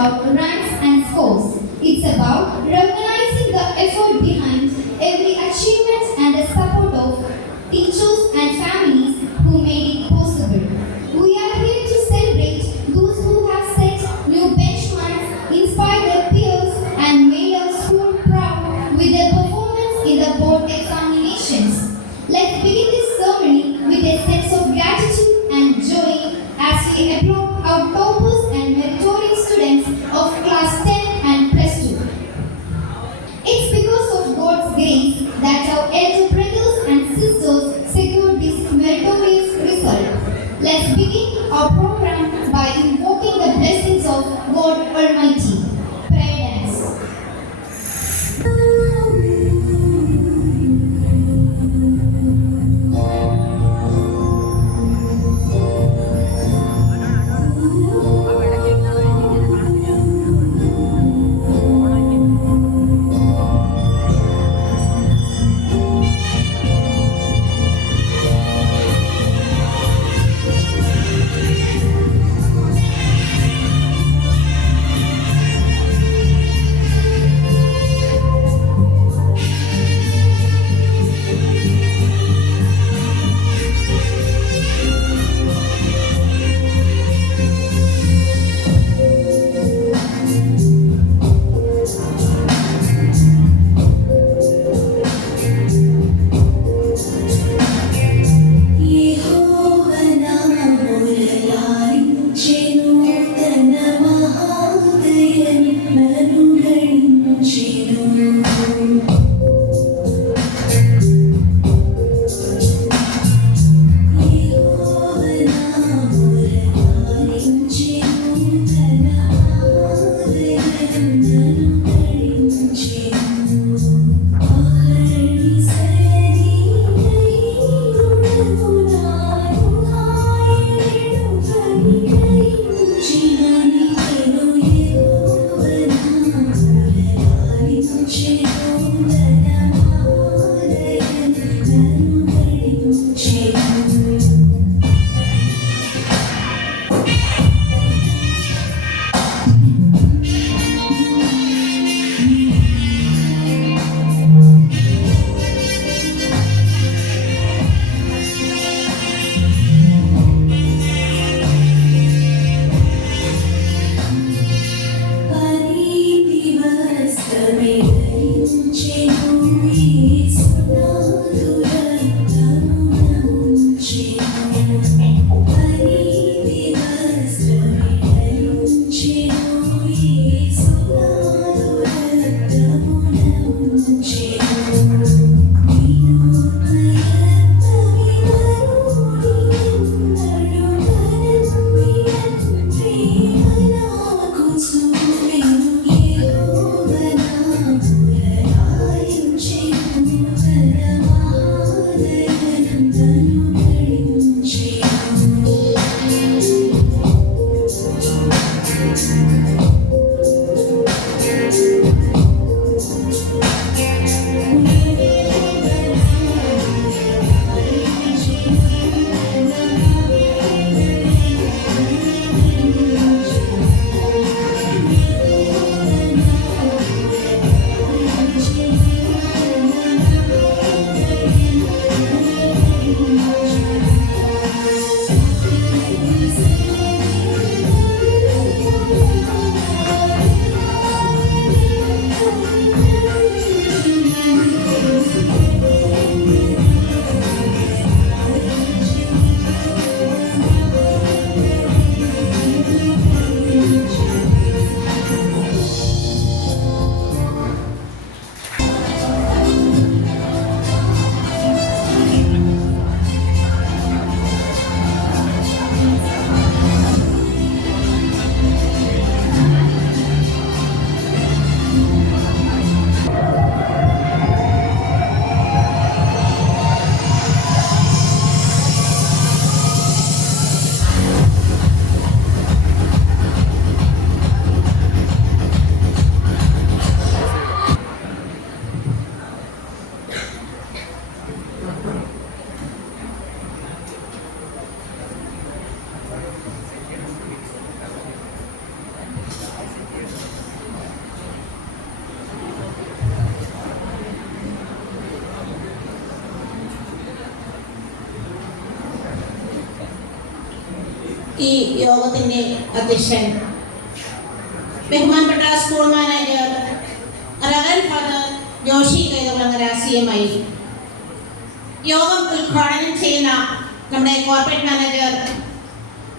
about ranks and scores. It's about recognizing the effort behind every achievement and the support of teachers and families who made it possible. We are here to celebrate those who have set new benchmarks, inspired their peers, and made our school proud with their performance in the board examinations. Let's begin this ceremony with a sense of gratitude and joy as we applaud our toppers and meritorious students of class 10 and plus 2. It's because of God's grace that our elder brothers and sisters secured this meritorious result. Let's begin our program by invoking the blessings of God Almighty. Prayer dance. ഈ യോഗത്തിൻ്റെ അധ്യക്ഷൻ, ബഹുമാനപ്പെട്ട school manager reverend father Joshi Kaithakulangara CMI, യോഗം ഉദ്ഘാടനം ചെയ്യുന്ന നമ്മുടെ corporate manager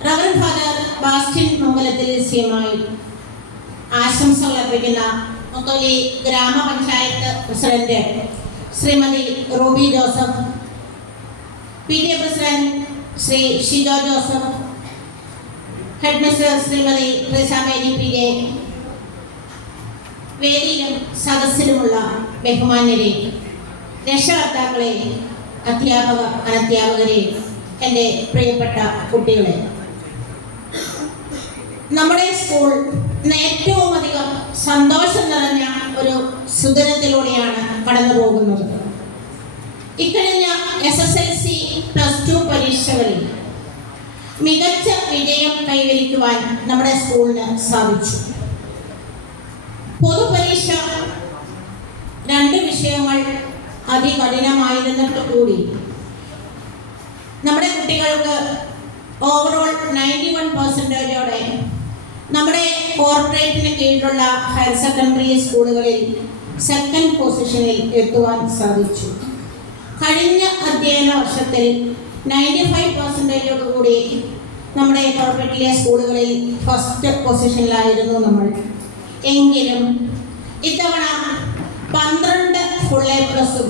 reverend father Bastin Mangalathil CMI, ആശംസകൾ അർപ്പിക്കുന്ന മുത്തോലി ഗ്രാമപഞ്ചായത്ത് president Shrimati Ruby Joseph, PTA president Shri Shijo Joseph, headmistress Shrimati Riza Mary PJ, വേദിയിലും സദസ്സിലുമുള്ള ബഹുമാന്യരെ, രക്ഷകർത്താക്കളെ, അധ്യാപക അനധ്യാപകരെ, എൻ്റെ പ്രിയപ്പെട്ട കുട്ടികളെ, നമ്മുടെ സ്കൂൾ ഏറ്റവും അധികം സന്തോഷം നിറഞ്ഞ ഒരു സുദിനത്തിലൂടെയാണ് കടന്നു പോകുന്നത്. ഇക്കഴിഞ്ഞ SSLC +2 പരീക്ഷകളിൽ മികച്ച വിജയം കൈവരിക്കുവാൻ നമ്മുടെ സ്കൂളിന് സാധിച്ചു. പൊതുപരീക്ഷ 2 വിഷയങ്ങൾ അതികഠിനമായിരുന്നിട്ട് കൂടി നമ്മുടെ കുട്ടികൾക്ക് ഓവറോൾ 91%ഓടെ നമ്മുടെ കോർപ്പറേറ്റിന് കീഴിലുള്ള ഹയർ സെക്കൻഡറി സ്കൂളുകളിൽ സെക്കൻഡ് പൊസിഷനിൽ എത്തുവാൻ സാധിച്ചു. കഴിഞ്ഞ അധ്യയന വർഷത്തിൽ 95% കൂടി നമ്മുടെ കോർപ്പറേറ്റിലെ സ്കൂളുകളിൽ ഫസ്റ്റ് പൊസിഷനിലായിരുന്നു നമ്മൾ. എങ്കിലും ഇത്തവണ 12 ഫുൾ A+ഉം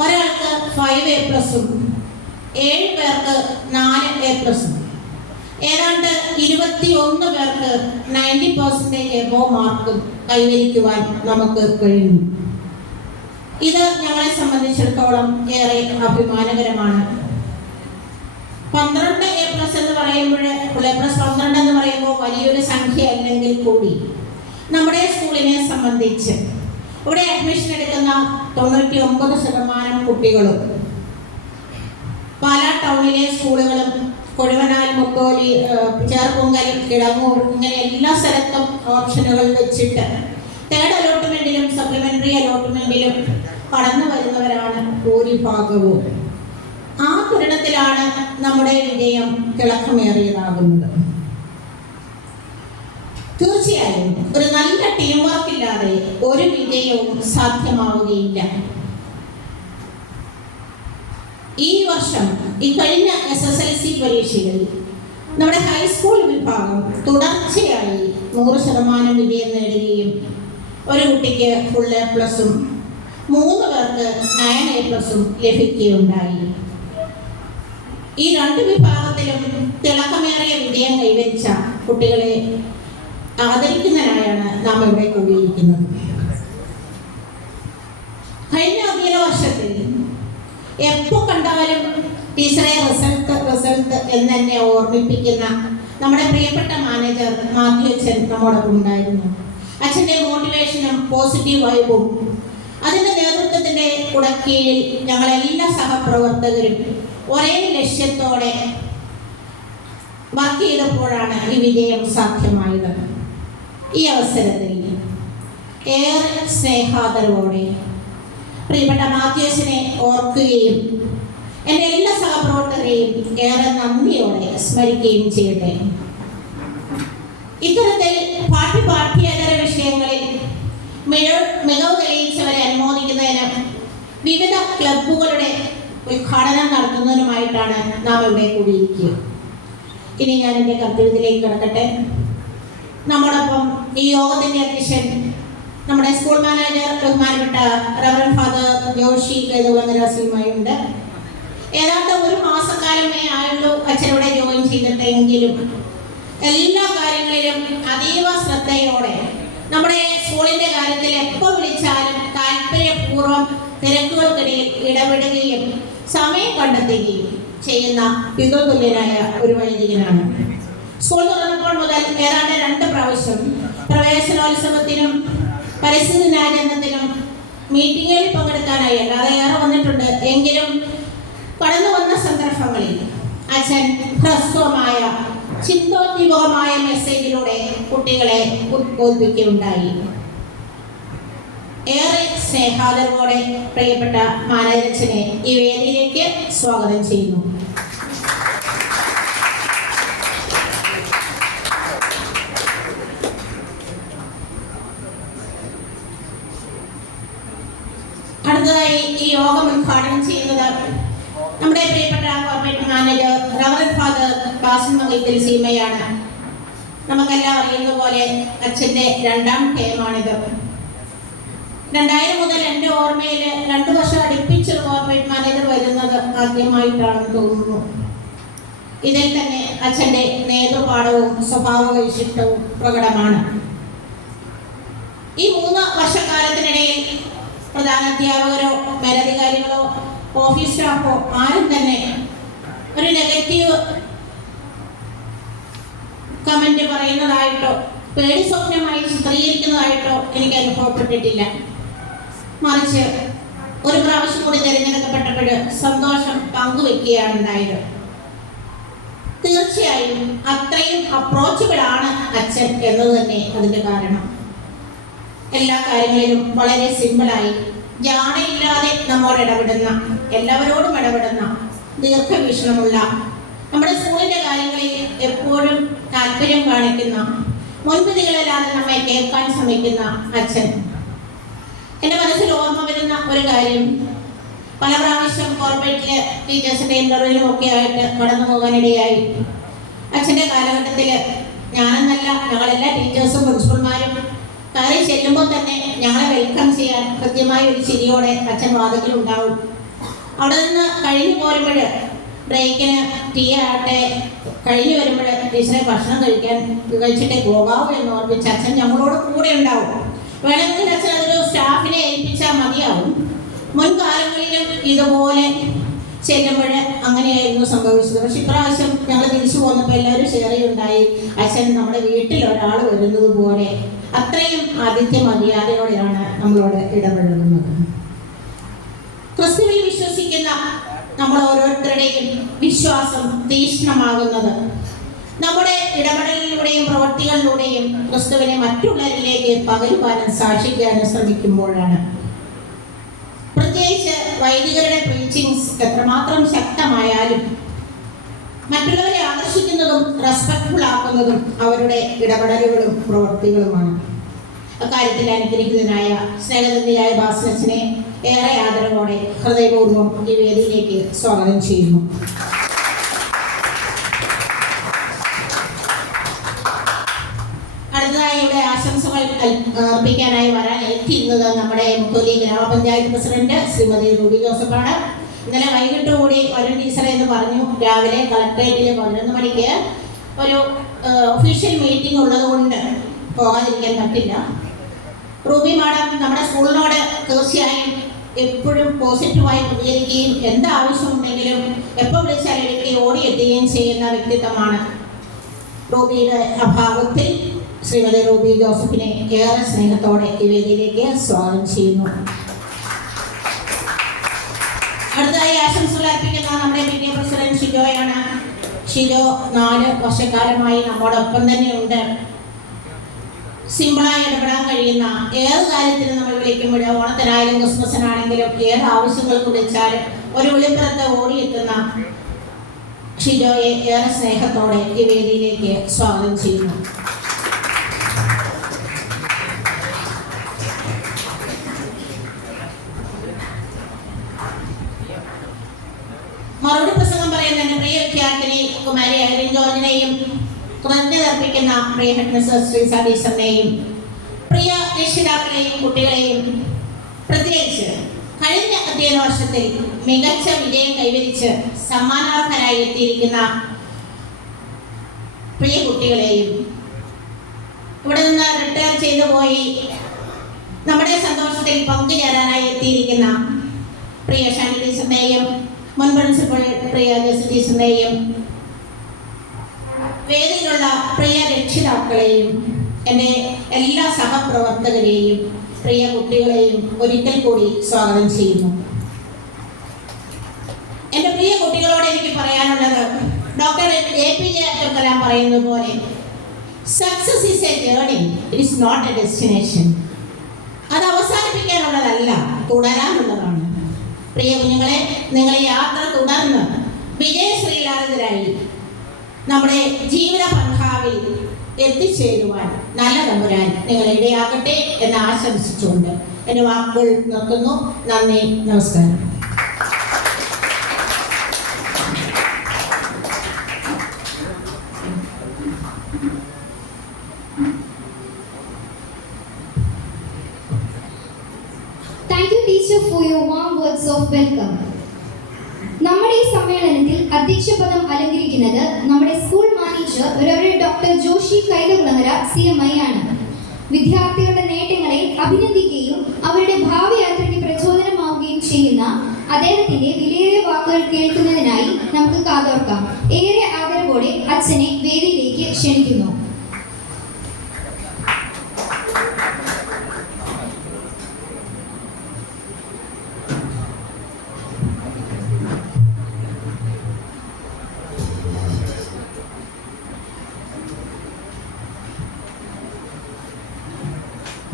ഒരാൾക്ക് 5 A+ഉം 7 പേർക്ക് 4 A+ഉം ഏതാണ്ട് 21 പേർക്ക് 90% എബോവ് മാർക്കും കൈവരിക്കുവാൻ നമുക്ക് കഴിഞ്ഞു. ഇത് ഞങ്ങളെ സംബന്ധിച്ചിടത്തോളം ഏറെ അഭിമാനകരമാണ്. 12 A+ എന്ന് പറയുമ്പോൾ, ഫുൾ A+12 എന്ന് പറയുമ്പോൾ വലിയൊരു സംഖ്യ അല്ലെങ്കിൽ കൂടി നമ്മുടെ സ്കൂളിനെ സംബന്ധിച്ച് ഇവിടെ അഡ്മിഷൻ എടുക്കുന്ന 99% കുട്ടികളും പാലാ ടൗണിലെ സ്കൂളുകളും കൊഴുവനാൽ, മുത്തോലി, ചേർപ്പുങ്കൽ, കിടങ്ങൂർ ഇങ്ങനെ എല്ലാ സ്ഥലത്തും ഓപ്ഷനുകൾ വെച്ചിട്ട് തേർഡ് അലോട്ട്മെന്റിലും സപ്ലിമെന്ററി അലോട്ട്മെന്റിലും കടന്നു വരുന്നവരാണ് ഭൂരിഭാഗവും. ആ തരുണത്തിലാണ് നമ്മുടെ വിജയം തിളക്കമേറിയതാകുന്നത്. തീർച്ചയായും ഒരു നല്ല ടീം വർക്ക് ഇല്ലാതെ ഒരു വിജയവും സാധ്യമാവുകയില്ല. ഈ വർഷം ഈ കഴിഞ്ഞ SSLC പരീക്ഷകളിൽ നമ്മുടെ ഹൈസ്കൂൾ വിഭാഗം തുടർച്ചയായി 100% വിജയം നേടുകയും ഒരു കുട്ടിക്ക് ഫുൾ A+ഉം 3 പേർക്ക് 9 A+ഉം ലഭിക്കുകയുണ്ടായി. ഈ 2 വിഭാഗത്തിലും തിളക്കമേറിയ വിജയം കൈവരിച്ച കുട്ടികളെ ആദരിക്കുന്നതിനായാണ് നാം ഇവിടെ കൂടിയിരിക്കുന്നത്. കഴിഞ്ഞ അധ്യയന വർഷത്തിൽ എപ്പോൾ കണ്ടാലും ടീച്ചറെ റിസൾട്ട് എന്ന് തന്നെ ഓർമ്മിപ്പിക്കുന്ന നമ്മുടെ പ്രിയപ്പെട്ട മാനേജർ മാത്യു അച്ഛൻ നമ്മോടൊപ്പം ഉണ്ടായിരുന്നു. അച്ഛൻ്റെ മോട്ടിവേഷനും പോസിറ്റീവ് വൈബും അതിൻ്റെ നേതൃത്വത്തിൻ്റെ കുടക്കീഴിൽ ഞങ്ങളെല്ലാ സഹപ്രവർത്തകരും ഒരേ ലക്ഷ്യത്തോടെ വർക്ക് ചെയ്തപ്പോഴാണ് ഈ വിജയം സാധ്യമായത്. ഈ അവസരത്തിൽ ഏറെ സ്നേഹാദരവോടെ പ്രിയപ്പെട്ട മാത്യുസിനെ ഓർക്കുകയും എൻ്റെ എല്ലാ സഹപ്രവർത്തകരെയും ഏറെ നന്ദിയോടെ സ്മരിക്കുകയും ചെയ്യട്ടെ. ഇത്തരത്തിൽ പാഠ്യേതര വിഷയങ്ങളിൽ മികവ് തെളിയിച്ചവരെ അനുമോദിക്കുന്നതിന് വിവിധ ക്ലബ്ബുകളുടെ ഉദ്ഘാടനം നടത്തുന്നതിനുമായിട്ടാണ് നാം ഇവിടെ കൂടിയിരിക്കുക. ഇനി ഞാൻ എൻ്റെ കർത്തവ്യത്തിലേക്ക് കിടക്കട്ടെ. നമ്മോടൊപ്പം ഈ യോഗത്തിൻ്റെ അധ്യക്ഷൻ നമ്മുടെ സ്കൂൾ മാനേജർ ബഹുമാനപ്പെട്ട reverend father Joshi Kaithakulangara CMI ഉണ്ട്. ഏതാണ്ട് 1 മാസക്കാലമേ ആയുള്ളൂ അച്ഛനോടെ ജോയിൻ ചെയ്തിട്ടെങ്കിലും എല്ലാ കാര്യങ്ങളിലും അതീവ ശ്രദ്ധയോടെ നമ്മുടെ സ്കൂളിൻ്റെ കാര്യത്തിൽ എപ്പോൾ വിളിച്ചാലും താല്പര്യപൂർവ്വം തിരക്കുകൾക്കിടയിൽ ഇടപെടുകയും സമയം കണ്ടെത്തുകയും ചെയ്യുന്ന പിതൃതുല്യനായ ഒരു വൈദികനാണ്. സ്കൂൾ തുറന്നപ്പോൾ മുതൽ ഏതാണ്ട് 2 പ്രാവശ്യം പ്രവേശനോത്സവത്തിനും പരിസ്ഥിതി ദിനാചരണത്തിനും മീറ്റിങ്ങുകളിൽ പങ്കെടുക്കാനായി അല്ലാതെ ഏറെ വന്നിട്ടുണ്ട്. എങ്കിലും കടന്നു വന്ന സന്ദർഭങ്ങളിൽ അച്ഛൻ ഹ്രസ്വമായ ചിന്തോദ്ദീപകമായ മെസ്സേജിലൂടെ കുട്ടികളെ ഉദ്ബോധിപ്പിക്കുകയുണ്ടായി. ഏറെ സ്നേഹാദരവോടെ പ്രിയപ്പെട്ട മാനേജരച്ഛനെ ഈ വേദിയിലേക്ക് സ്വാഗതം ചെയ്യുന്നു. അടുത്തതായി ഈ യോഗം ഉദ്ഘാടനം ചെയ്യുന്നത് നമ്മുടെ പ്രിയപ്പെട്ട corporate manager reverend father Basil മകത്തിൽ സീമയാണ്. നമുക്കെല്ലാം അറിയുന്ന പോലെ അച്ഛൻ്റെ 2ാം ടേമാണിത്. 2000 മുതൽ എൻ്റെ ഓർമ്മയിൽ 2 വർഷം അടുപ്പിച്ച് കോർപ്പറേറ്റ് മാനേജർ വരുന്നത് ആദ്യമായിട്ടാണെന്ന് തോന്നുന്നു. ഇതിൽ തന്നെ അച്ഛൻ്റെ നേതൃപാഠവും സ്വഭാവ വൈശിഷ്ട്യവും പ്രകടമാണ്. ഈ 3 വർഷക്കാലത്തിനിടയിൽ പ്രധാന അധ്യാപകരോ മേലധികാരികളോ ഓഫീസ് സ്റ്റാഫോ ആരും തന്നെ ഒരു നെഗറ്റീവ് കമന്റ് പറയുന്നതായിട്ടോ പേടി സ്വപ്നമായി ചിത്രീകരിക്കുന്നതായിട്ടോ എനിക്ക് അനുഭവപ്പെട്ടിട്ടില്ല. മറിച്ച് ഒരു പ്രാവശ്യം കൂടി തിരഞ്ഞെടുക്കപ്പെട്ടപ്പോൾ സന്തോഷം പങ്കുവെക്കുകയാണ് ഉണ്ടായത്. തീർച്ചയായും അത്രയും അപ്രോച്ചബിൾ ആണ് അച്ഛൻ എന്നത് തന്നെ അതിൻ്റെ കാരണം. എല്ലാ കാര്യങ്ങളിലും വളരെ സിമ്പിളായി ജാടയില്ലാതെ നമ്മോട് ഇടപെടുന്ന, എല്ലാവരോടും ഇടപെടുന്ന, ദീർഘവീക്ഷണമുള്ള, നമ്മുടെ സ്കൂളിൻ്റെ കാര്യങ്ങളിൽ എപ്പോഴും താല്പര്യം കാണിക്കുന്ന, മുൻവിധികളില്ലാതെ നമ്മെ കേൾക്കാൻ ശ്രമിക്കുന്ന അച്ഛൻ. എൻ്റെ മനസ്സിൽ ഓർമ്മ വരുന്ന ഒരു കാര്യം, പല പ്രാവശ്യം കോർപ്പറേറ്റിലെ ടീച്ചേഴ്സിൻ്റെ ഇൻ്റർവ്യൂവിലും ഒക്കെ ആയിട്ട് കടന്നു പോകാനിടയായി. അച്ഛൻ്റെ കാലഘട്ടത്തിൽ ഞാനെന്നല്ല, ഞങ്ങളെല്ലാ ടീച്ചേഴ്സും പ്രിൻസിപ്പൽമാരും കയറി ചെല്ലുമ്പോൾ തന്നെ ഞങ്ങളെ വെൽക്കം ചെയ്യാൻ കൃത്യമായ ഒരു ചിരിയോടെ അച്ഛൻ വാതിക്കലുണ്ടാവും. അവിടെ നിന്ന് കഴിഞ്ഞു പോരുമ്പോൾ ബ്രേക്കിന് ടീ ആട്ടെ കഴിഞ്ഞു വരുമ്പോൾ ടീച്ചറെ ഭക്ഷണം കഴിച്ചിട്ടേ പോകാവൂ എന്ന് ഓർമ്മിച്ച് അച്ഛൻ ഞങ്ങളോട് കൂടെ ഉണ്ടാവും. വേണമെങ്കിൽ അച്ഛൻ അതൊരു സ്റ്റാഫിനെ ഏൽപ്പിച്ചാൽ മതിയാവും. മുൻകാലങ്ങളിലും ഇതുപോലെ ചെല്ലുമ്പോൾ അങ്ങനെയായിരുന്നു സംഭവിച്ചത്. പക്ഷെ ഇപ്രാവശ്യം ഞങ്ങൾ തിരിച്ചു പോന്നപ്പോൾ എല്ലാവരും ഷെയർ ചെയ്യുണ്ടായി, അച്ഛൻ നമ്മുടെ വീട്ടിൽ ഒരാൾ വരുന്നത് പോലെ അത്രയും ആതിഥ്യ മര്യാദയോടെയാണ് നമ്മളോട് ഇടപെടുന്നത്. ക്രിസ്തുവിൽ വിശ്വസിക്കുന്ന നമ്മൾ ഓരോരുത്തരുടെയും വിശ്വാസം തീക്ഷ്ണമാകുന്നത് നമ്മുടെ ഇടപെടലിലൂടെയും പ്രവൃത്തികളിലൂടെയും ക്രിസ്തുവിനെ മറ്റുള്ളവരിലേക്ക് പകരുവാനും സാക്ഷിക്കാനും ശ്രമിക്കുമ്പോഴാണ്. പ്രത്യേകിച്ച് വൈദികരുടെ പ്രീച്ചിങ്സ് എത്രമാത്രം ശക്തമായാലും മറ്റുള്ളവരെ ആകർഷിക്കുന്നതും റെസ്പെക്ട്ഫുൾ ആക്കുന്നതും അവരുടെ ഇടപെടലുകളും പ്രവൃത്തികളുമാണ്. അക്കാര്യത്തിൽ അനുഗ്രഹിതനായ സ്നേഹനിധിയായ ബാസിലച്ചനെ ഏറെ ആദരവോടെ ഹൃദയപൂർവ്വം ഈ വേദിയിലേക്ക് സ്വാഗതം ചെയ്യുന്നു. അടുത്തതായി ഇവിടെ ആശംസകൾ അർപ്പിക്കാനായി വരാൻ എത്തിയിരുന്നത് നമ്മുടെ മുത്തോലി ഗ്രാമപഞ്ചായത്ത് പ്രസിഡന്റ് ശ്രീമതി റൂബി ജോസഫാണ്. ഇന്നലെ വൈകിട്ട് കൂടി ഒരു ടീച്ചറെ എന്ന് പറഞ്ഞു, രാവിലെ കളക്ടറേറ്റിൽ 11 മണിക്ക് ഒരു ഒഫീഷ്യൽ മീറ്റിംഗ് ഉള്ളത് കൊണ്ട് പോകാതിരിക്കാൻ പറ്റില്ല. റൂബി മാഡം നമ്മുടെ സ്കൂളിനോട് തീർച്ചയായും എപ്പോഴും പോസിറ്റീവായി പ്രതികരിക്കുകയും എന്താവശ്യമുണ്ടെങ്കിലും എപ്പോൾ വിളിച്ചാൽ എനിക്ക് ഓടിയെത്തുകയും ചെയ്യുന്ന വ്യക്തിത്വമാണ്. റൂബിയുടെ അഭാവത്തിൽ ശ്രീമതി റൂബി ജോസഫിനെ ഏറെ സ്നേഹത്തോടെ ഈ വേദിയിലേക്ക് സ്വാഗതം ചെയ്യുന്നു. അടുത്തതായി ആശംസകൾ അർപ്പിക്കുന്ന നമ്മുടെ PTA പ്രസിഡന്റ് ഷിജോയാണ്. ഷിജോ 4 വർഷക്കാലമായി നമ്മോടൊപ്പം തന്നെയുണ്ട്. സിമ്പിളായി ഇടപെടാൻ കഴിയുന്ന, ഏത് കാര്യത്തിനും നമ്മൾ വിളിക്കുമ്പോൾ, ഓണത്തിനായാലും ക്രിസ്മസിനാണെങ്കിലും ഏത് ആവശ്യങ്ങൾക്ക് വിളിച്ചാലും ഒരു വിളിപ്പുറത്ത് ഓടിയെത്തുന്ന ഷിജോയെ ഏറെ സ്നേഹത്തോടെ ഈ വേദിയിലേക്ക് സ്വാഗതം ചെയ്യുന്നു. മറുപടി പ്രസംഗം പറയുന്ന എൻ്റെ പ്രിയ വിദ്യാർത്ഥിനി കുമാരി ഐറിൻ ജോർജിനെയും, കൃതജ്ഞത അർപ്പിക്കുന്ന പ്രിയ ഹെഡ് മിസ്റ്റർ ശ്രീ സതീശനെയും, പ്രിയ രക്ഷിതാക്കളെയും കുട്ടികളെയും, പ്രത്യേകിച്ച് കഴിഞ്ഞ അധ്യയന വർഷത്തിൽ മികച്ച വിജയം കൈവരിച്ച് സമ്മാനാർഹരായി എത്തിയിരിക്കുന്ന പ്രിയ കുട്ടികളെയും, ഇവിടെ നിന്ന് റിട്ടയർ ചെയ്തു പോയി നമ്മുടെ സന്തോഷത്തിൽ പങ്കുചേരാനായി എത്തിയിരിക്കുന്ന പ്രിയ ഷാനി ടീച്ചറിനെയും, മുൻ പ്രിൻസിപ്പൽ പ്രിയ ജെസി ടീച്ചറിനെയും, വേദിയിലുള്ള പ്രിയ രക്ഷിതാക്കളെയും, എൻ്റെ എല്ലാ സഹപ്രവർത്തകരെയും, പ്രിയ കുട്ടികളെയും ഒരിക്കൽ കൂടി സ്വാഗതം ചെയ്യുന്നു. എൻ്റെ പ്രിയ കുട്ടികളോട് എനിക്ക് പറയാനുള്ളത്, ഡോക്ടർ APJ അബ്ദുൽ കലാം പറയുന്നത് പോലെ, success is a journey, it is not a destination. അത് അവസാനിപ്പിക്കാനുള്ളതല്ല, തുടരാനുള്ളതാണ്. പ്രിയ കുഞ്ഞുങ്ങളെ, നിങ്ങൾ ഈ യാത്ര തുടർന്ന് വിജയശ്രീലാളിതരായി നമ്മുടെ ജീവിത പന്ഥാവിൽ എത്തിച്ചേരുവാൻ നല്ല തമ്പുരാൻ നിങ്ങളെ ഇടയാകട്ടെ എന്ന് ആശംസിച്ചുകൊണ്ട് എൻ്റെ വാക്കുകൾ നിർത്തുന്നു. നന്ദി, നമസ്കാരം. Thank you, teacher, for your warm words of welcome. നമ്മുടെ ഈ സമ്മേളനത്തിൽ അധ്യക്ഷപദം അലങ്കരിക്കുന്നത് നമ്മുടെ school manager reverend doctor Joshi Kaithakulangara CMI ആണ്. വിദ്യാർത്ഥികളുടെ നേട്ടങ്ങളെ അഭിനന്ദിക്കുകയും അവരുടെ ഭാവി യാത്രയ്ക്ക് പ്രചോദനമാവുകയും ചെയ്യുന്ന അദ്ദേഹത്തിന്റെ വിലയേറിയ വാക്കുകൾ കേൾക്കുന്നതിനായി നമുക്ക് കാതോർക്കാം. ഏറെ ആദരവോടെ അച്ഛനെ വേദിയിലേക്ക് ക്ഷണിക്കുന്നു.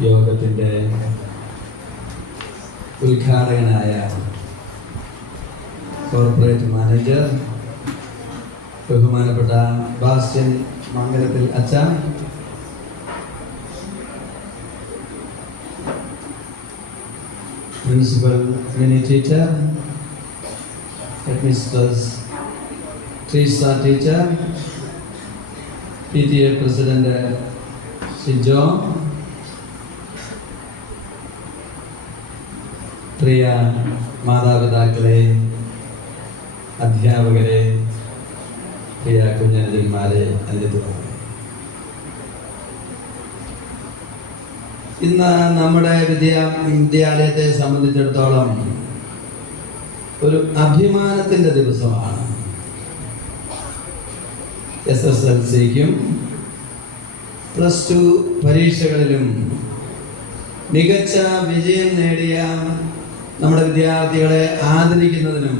യോഗത്തിൻ്റെ ഉദ്ഘാടകനായ കോർപ്പറേറ്റ് മാനേജർ ബഹുമാനപ്പെട്ട ബാസ്റ്റ്യൻ മംഗലത്തിൽ അച്ഛ, principal Mini teacher, headmistress Treesa teacher, PTA president Shijo, പ്രിയ മാതാപിതാക്കളെ, അധ്യാപകരെ, പ്രിയ കുഞ്ഞനന്മാരെ, ഇന്ന് നമ്മുടെ വിദ്യാലയത്തെ സംബന്ധിച്ചിടത്തോളം ഒരു അഭിമാനത്തിൻ്റെ ദിവസമാണ്. SSLCക്കും +2 പരീക്ഷകളിലും മികച്ച വിജയം നേടിയ നമ്മുടെ വിദ്യാർത്ഥികളെ ആദരിക്കുന്നതിനും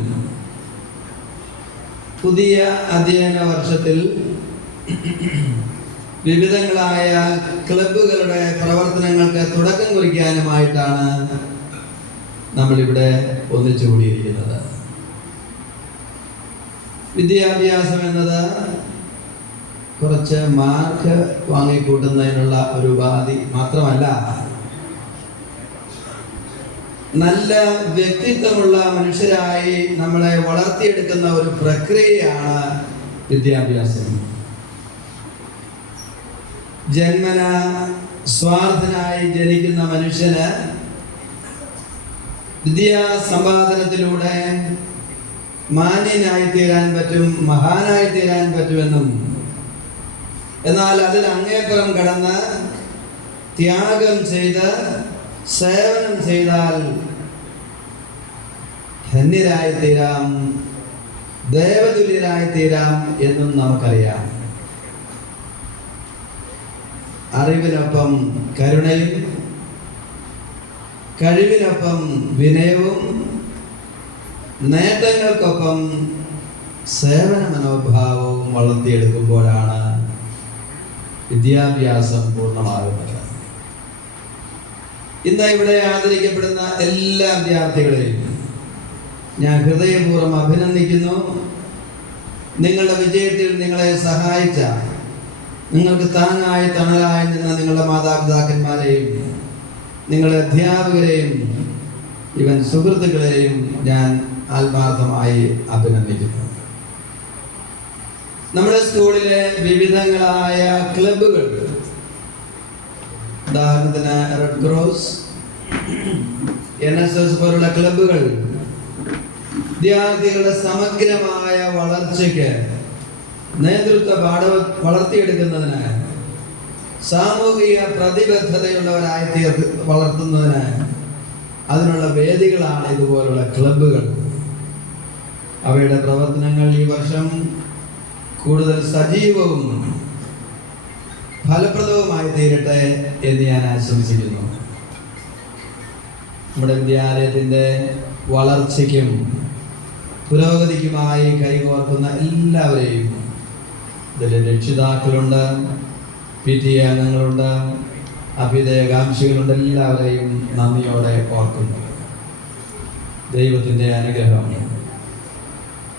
പുതിയ അധ്യയന വർഷത്തിൽ വിവിധങ്ങളായ ക്ലബ്ബുകളുടെ പ്രവർത്തനങ്ങൾക്ക് തുടക്കം കുറിക്കാനുമായിട്ടാണ് നമ്മളിവിടെ ഒന്നിച്ചു കൂടിയിരിക്കുന്നത്. വിദ്യാഭ്യാസം എന്നത് കുറച്ച് മാർക്ക് വാങ്ങിക്കൂട്ടുന്നതിനുള്ള ഒരു ഉപാധി മാത്രമല്ല, നല്ല വ്യക്തിത്വമുള്ള മനുഷ്യരായി നമ്മളെ വളർത്തിയെടുക്കുന്ന ഒരു പ്രക്രിയയാണ് വിദ്യാഭ്യാസം. ജന്മന സ്വാർത്ഥനായി ജനിക്കുന്ന മനുഷ്യന് വിദ്യാസമ്പാദനത്തിലൂടെ മാന്യനായി തീരാൻ പറ്റും, മഹാനായി തീരാൻ പറ്റുമെന്നും, എന്നാൽ അതിൽ അങ്ങേപ്പുറം കടന്ന് ത്യാഗം ചെയ്ത് സേവനം ചെയ്താൽ ധന്യരായി തീരാം, ദേവതുല്യരായി തീരാം എന്നും നമുക്കറിയാം. അറിവിനൊപ്പം കരുണയും കഴിവിനൊപ്പം വിനയവും നേട്ടങ്ങൾക്കൊപ്പം സേവന മനോഭാവവും വളർത്തിയെടുക്കുമ്പോഴാണ് വിദ്യാഭ്യാസം പൂർണ്ണമാകുന്നത്. ഇന്ന് ഇവിടെ ആദരിക്കപ്പെടുന്ന എല്ലാ വിദ്യാർത്ഥികളെയും ഞാൻ ഹൃദയപൂർവ്വം അഭിനന്ദിക്കുന്നു. നിങ്ങളുടെ വിജയത്തിൽ നിങ്ങളെ സഹായിച്ച, നിങ്ങൾക്ക് താങ്ങായി തണലായി നിന്ന നിങ്ങളുടെ മാതാപിതാക്കന്മാരെയും നിങ്ങളുടെ അധ്യാപകരെയും ഇവൻ സുഹൃത്തുക്കളെയും ഞാൻ ആത്മാർത്ഥമായി അഭിനന്ദിക്കുന്നു. നമ്മുടെ സ്കൂളിലെ വിവിധങ്ങളായ ക്ലബ്ബുകൾ, ഉദാഹരണത്തിന് റെഡ് ക്രോസ്, NSS പോലുള്ള ക്ലബ്ബുകൾ വിദ്യാർത്ഥികളുടെ സമഗ്രമായ വളർച്ചയ്ക്ക്, നേതൃത്വ വളർത്തിയെടുക്കുന്നതിന്, സാമൂഹിക പ്രതിബദ്ധതയുള്ളവരായി വളർത്തുന്നതിന് അതിനുള്ള വേദികളാണ് ഇതുപോലുള്ള ക്ലബ്ബുകൾ. അവയുടെ പ്രവർത്തനങ്ങൾ ഈ വർഷം കൂടുതൽ സജീവവും ഫലപ്രദവുമായി തീരട്ടെ എന്ന് ഞാൻ ആശംസിക്കുന്നു. നമ്മുടെ വിദ്യാലയത്തിൻ്റെ വളർച്ചയ്ക്കും പുരോഗതിക്കുമായി കൈകോർക്കുന്ന എല്ലാവരെയും, ഇതിൽ രക്ഷിതാക്കളുണ്ട്, PTA അംഗങ്ങളുണ്ട്, അഭ്യുദയകാംക്ഷികളുണ്ട്, എല്ലാവരെയും നന്ദിയോടെ ഓർക്കുന്നു. ദൈവത്തിൻ്റെ അനുഗ്രഹം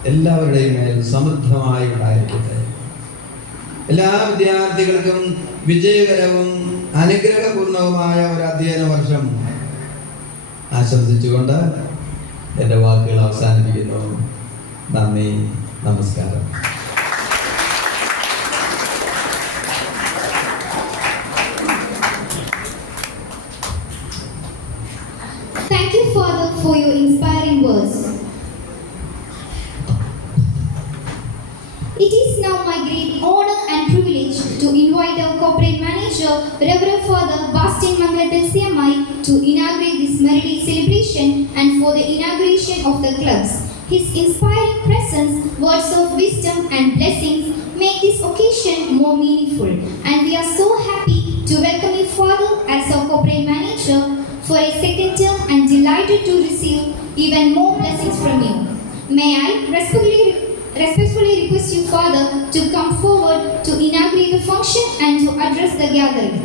എല്ലാവരുടെയും മേൽ സമൃദ്ധമായി ഉണ്ടായിരിക്കട്ടെ. എല്ലാ വിദ്യാർത്ഥികൾക്കും വിജയകരവും അനുഗ്രഹപൂർണവുമായ ഒരു അധ്യയന വർഷം ആശംസിച്ചുകൊണ്ട് എൻ്റെ വാക്കുകൾ അവസാനിപ്പിക്കുന്നു. നന്ദി, നമസ്കാരം. Thank you, Father, for your inspiring words. It is now my great honor and privilege to invite our corporate manager, Reverend Father Bastin Mangalathil CMI, to inaugurate this Merry celebration and for the inauguration of the clubs. His inspiring presence, words of wisdom and blessings make this occasion more meaningful. And we are so happy to welcome you, Father, as our corporate manager for a second term and delighted to receive even more blessings from you. May I respectfully request you, Father, to come forward to inaugurate the function and to address the gathering.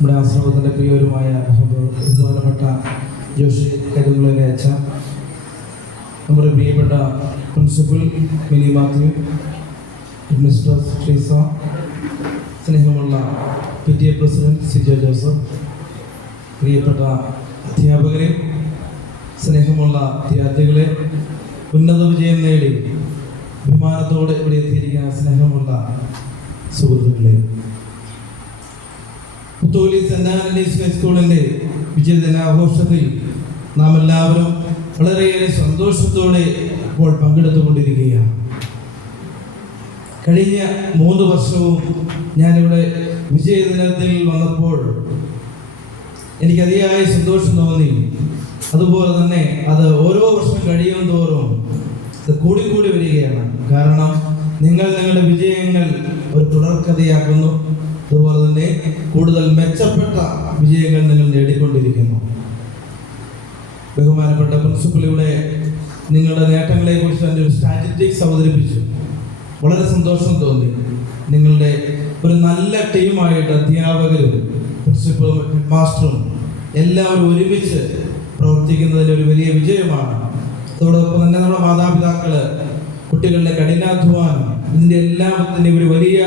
നമ്മുടെ ആശ്രമത്തിൻ്റെ പ്രിയവരുമായ ബഹുമാനപ്പെട്ട ജോഷി കരിമുള്ളിലെ അച്ഛ, നമ്മുടെ പ്രിയപ്പെട്ട principal mini Mathew, mister Treesa, സ്നേഹമുള്ള PTA president Sijo Joseph, പ്രിയപ്പെട്ട അധ്യാപകരെ, സ്നേഹമുള്ള വിദ്യാർത്ഥികളെ, ഉന്നത വിജയം നേടി അഭിമാനത്തോടെ ഇവിടെ എത്തിയിരിക്കുന്ന സ്നേഹമുള്ള സുഹൃത്തുക്കളെ, പുത്തോലി സെന്റ് ആന്റണീസ് ഹൈസ്കൂളിൻ്റെ വിജയദിനാഘോഷത്തിൽ നാം എല്ലാവരും വളരെയേറെ സന്തോഷത്തോടെ ഇപ്പോൾ പങ്കെടുത്തുകൊണ്ടിരിക്കുകയാണ്. കഴിഞ്ഞ 3 വർഷവും ഞാനിവിടെ വിജയദിനത്തിൽ വന്നപ്പോൾ എനിക്ക് അതിയായ സന്തോഷം തോന്നി. അതുപോലെ തന്നെ അത് ഓരോ വർഷം കഴിയും തോറും അത് കൂടിക്കൂടി വരികയാണ്. കാരണം നിങ്ങളുടെ വിജയങ്ങൾ ഒരു തുടർക്കഥയാക്കുന്നു. അതുപോലെ തന്നെ കൂടുതൽ മെച്ചപ്പെട്ട വിജയങ്ങൾ നിങ്ങൾ നേടിക്കൊണ്ടിരിക്കുന്നു. ബഹുമാനപ്പെട്ട പ്രിൻസിപ്പലിലൂടെ നിങ്ങളുടെ നേട്ടങ്ങളെക്കുറിച്ച് എൻ്റെ ഒരു സ്റ്റാറ്റിസ്റ്റിക്സ് അവതരിപ്പിച്ചു. വളരെ സന്തോഷം തോന്നി. നിങ്ങളുടെ ഒരു നല്ല ടീമായിട്ട് അധ്യാപകരും പ്രിൻസിപ്പലും ഹെഡ് മാസ്റ്ററും എല്ലാവരും ഒരുമിച്ച് പ്രവർത്തിക്കുന്നതിൻ്റെ ഒരു വലിയ വിജയമാണ്. അതോടൊപ്പം തന്നെ നമ്മുടെ മാതാപിതാക്കൾ, കുട്ടികളുടെ കഠിനാധ്വാനം, ഇതിൻ്റെ എല്ലാത്തിൻ്റെ ഒരു വലിയ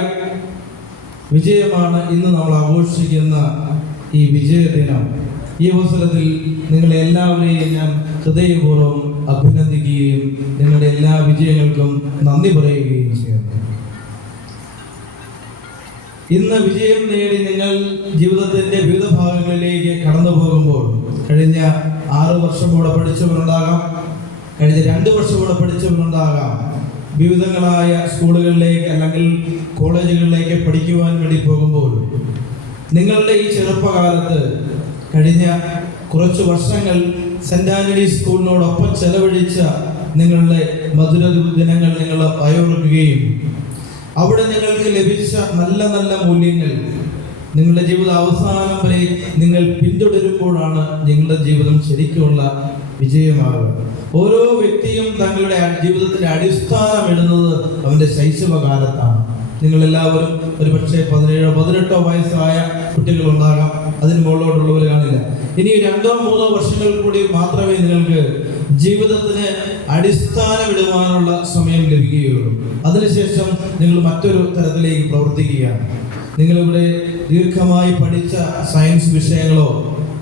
വിജയമാണ് ഇന്ന് നമ്മൾ ആഘോഷിക്കുന്ന ഈ വിജയദിനം. ഈ അവസരത്തിൽ നിങ്ങളെ എല്ലാവരെയും ഞാൻ ഹൃദയപൂർവ്വം അഭിനന്ദിക്കുകയും നിങ്ങളുടെ എല്ലാ വിജയങ്ങൾക്കും നന്ദി പറയുകയും ചെയ്യുന്നു. ഇന്ന് വിജയം നേടി നിങ്ങൾ ജീവിതത്തിൻ്റെ വിവിധ ഭാഗങ്ങളിലേക്ക് കടന്നു പോകുമ്പോൾ കഴിഞ്ഞ 6 വർഷം കൂടെ പഠിച്ചവരുണ്ടാകാം, കഴിഞ്ഞ 2 വർഷം കൂടെ പഠിച്ചവരുണ്ടാകാം, വിവിധങ്ങളായ സ്കൂളുകളിലേക്ക് അല്ലെങ്കിൽ കോളേജുകളിലേക്ക് പഠിക്കുവാൻ വേണ്ടി പോകുമ്പോൾ നിങ്ങളുടെ ഈ ചെറുപ്പകാലത്ത് കഴിഞ്ഞ കുറച്ച് വർഷങ്ങൾ സെന്റ് ആന്റണീസ് സ്കൂളിനോടൊപ്പം ചെലവഴിച്ച നിങ്ങളുടെ മധുര ദിനങ്ങൾ നിങ്ങൾ ഓർക്കുകയും അവിടെ നിങ്ങൾക്ക് ലഭിച്ച നല്ല നല്ല മൂല്യങ്ങൾ നിങ്ങളുടെ ജീവിത അവസാനം വരെ നിങ്ങൾ പിന്തുടരുമ്പോഴാണ് നിങ്ങളുടെ ജീവിതം ശരിക്കുമുള്ള വിജയമാകുക. ഓരോ വ്യക്തിയും തങ്ങളുടെ ജീവിതത്തിന്റെ അടിസ്ഥാനം ഇടുന്നത് അവന്റെ ശൈശവകാലത്താണ്. നിങ്ങളെല്ലാവരും ഒരുപക്ഷെ 17-18 വയസ്സായ കുട്ടികളുണ്ടാകാം, അതിന് മുകളിലോട്ടുള്ളവർ കാണില്ല. ഇനി 2-3 വർഷങ്ങൾ കൂടി മാത്രമേ നിങ്ങൾക്ക് ജീവിതത്തിന് അടിസ്ഥാനമിടുവാനുള്ള സമയം ലഭിക്കുകയുള്ളൂ. അതിനുശേഷം നിങ്ങൾ മറ്റൊരു തരത്തിലേക്ക് പ്രവർത്തിക്കുകയാണ്. നിങ്ങളിവിടെ ദീർഘമായി പഠിച്ച സയൻസ് വിഷയങ്ങളോ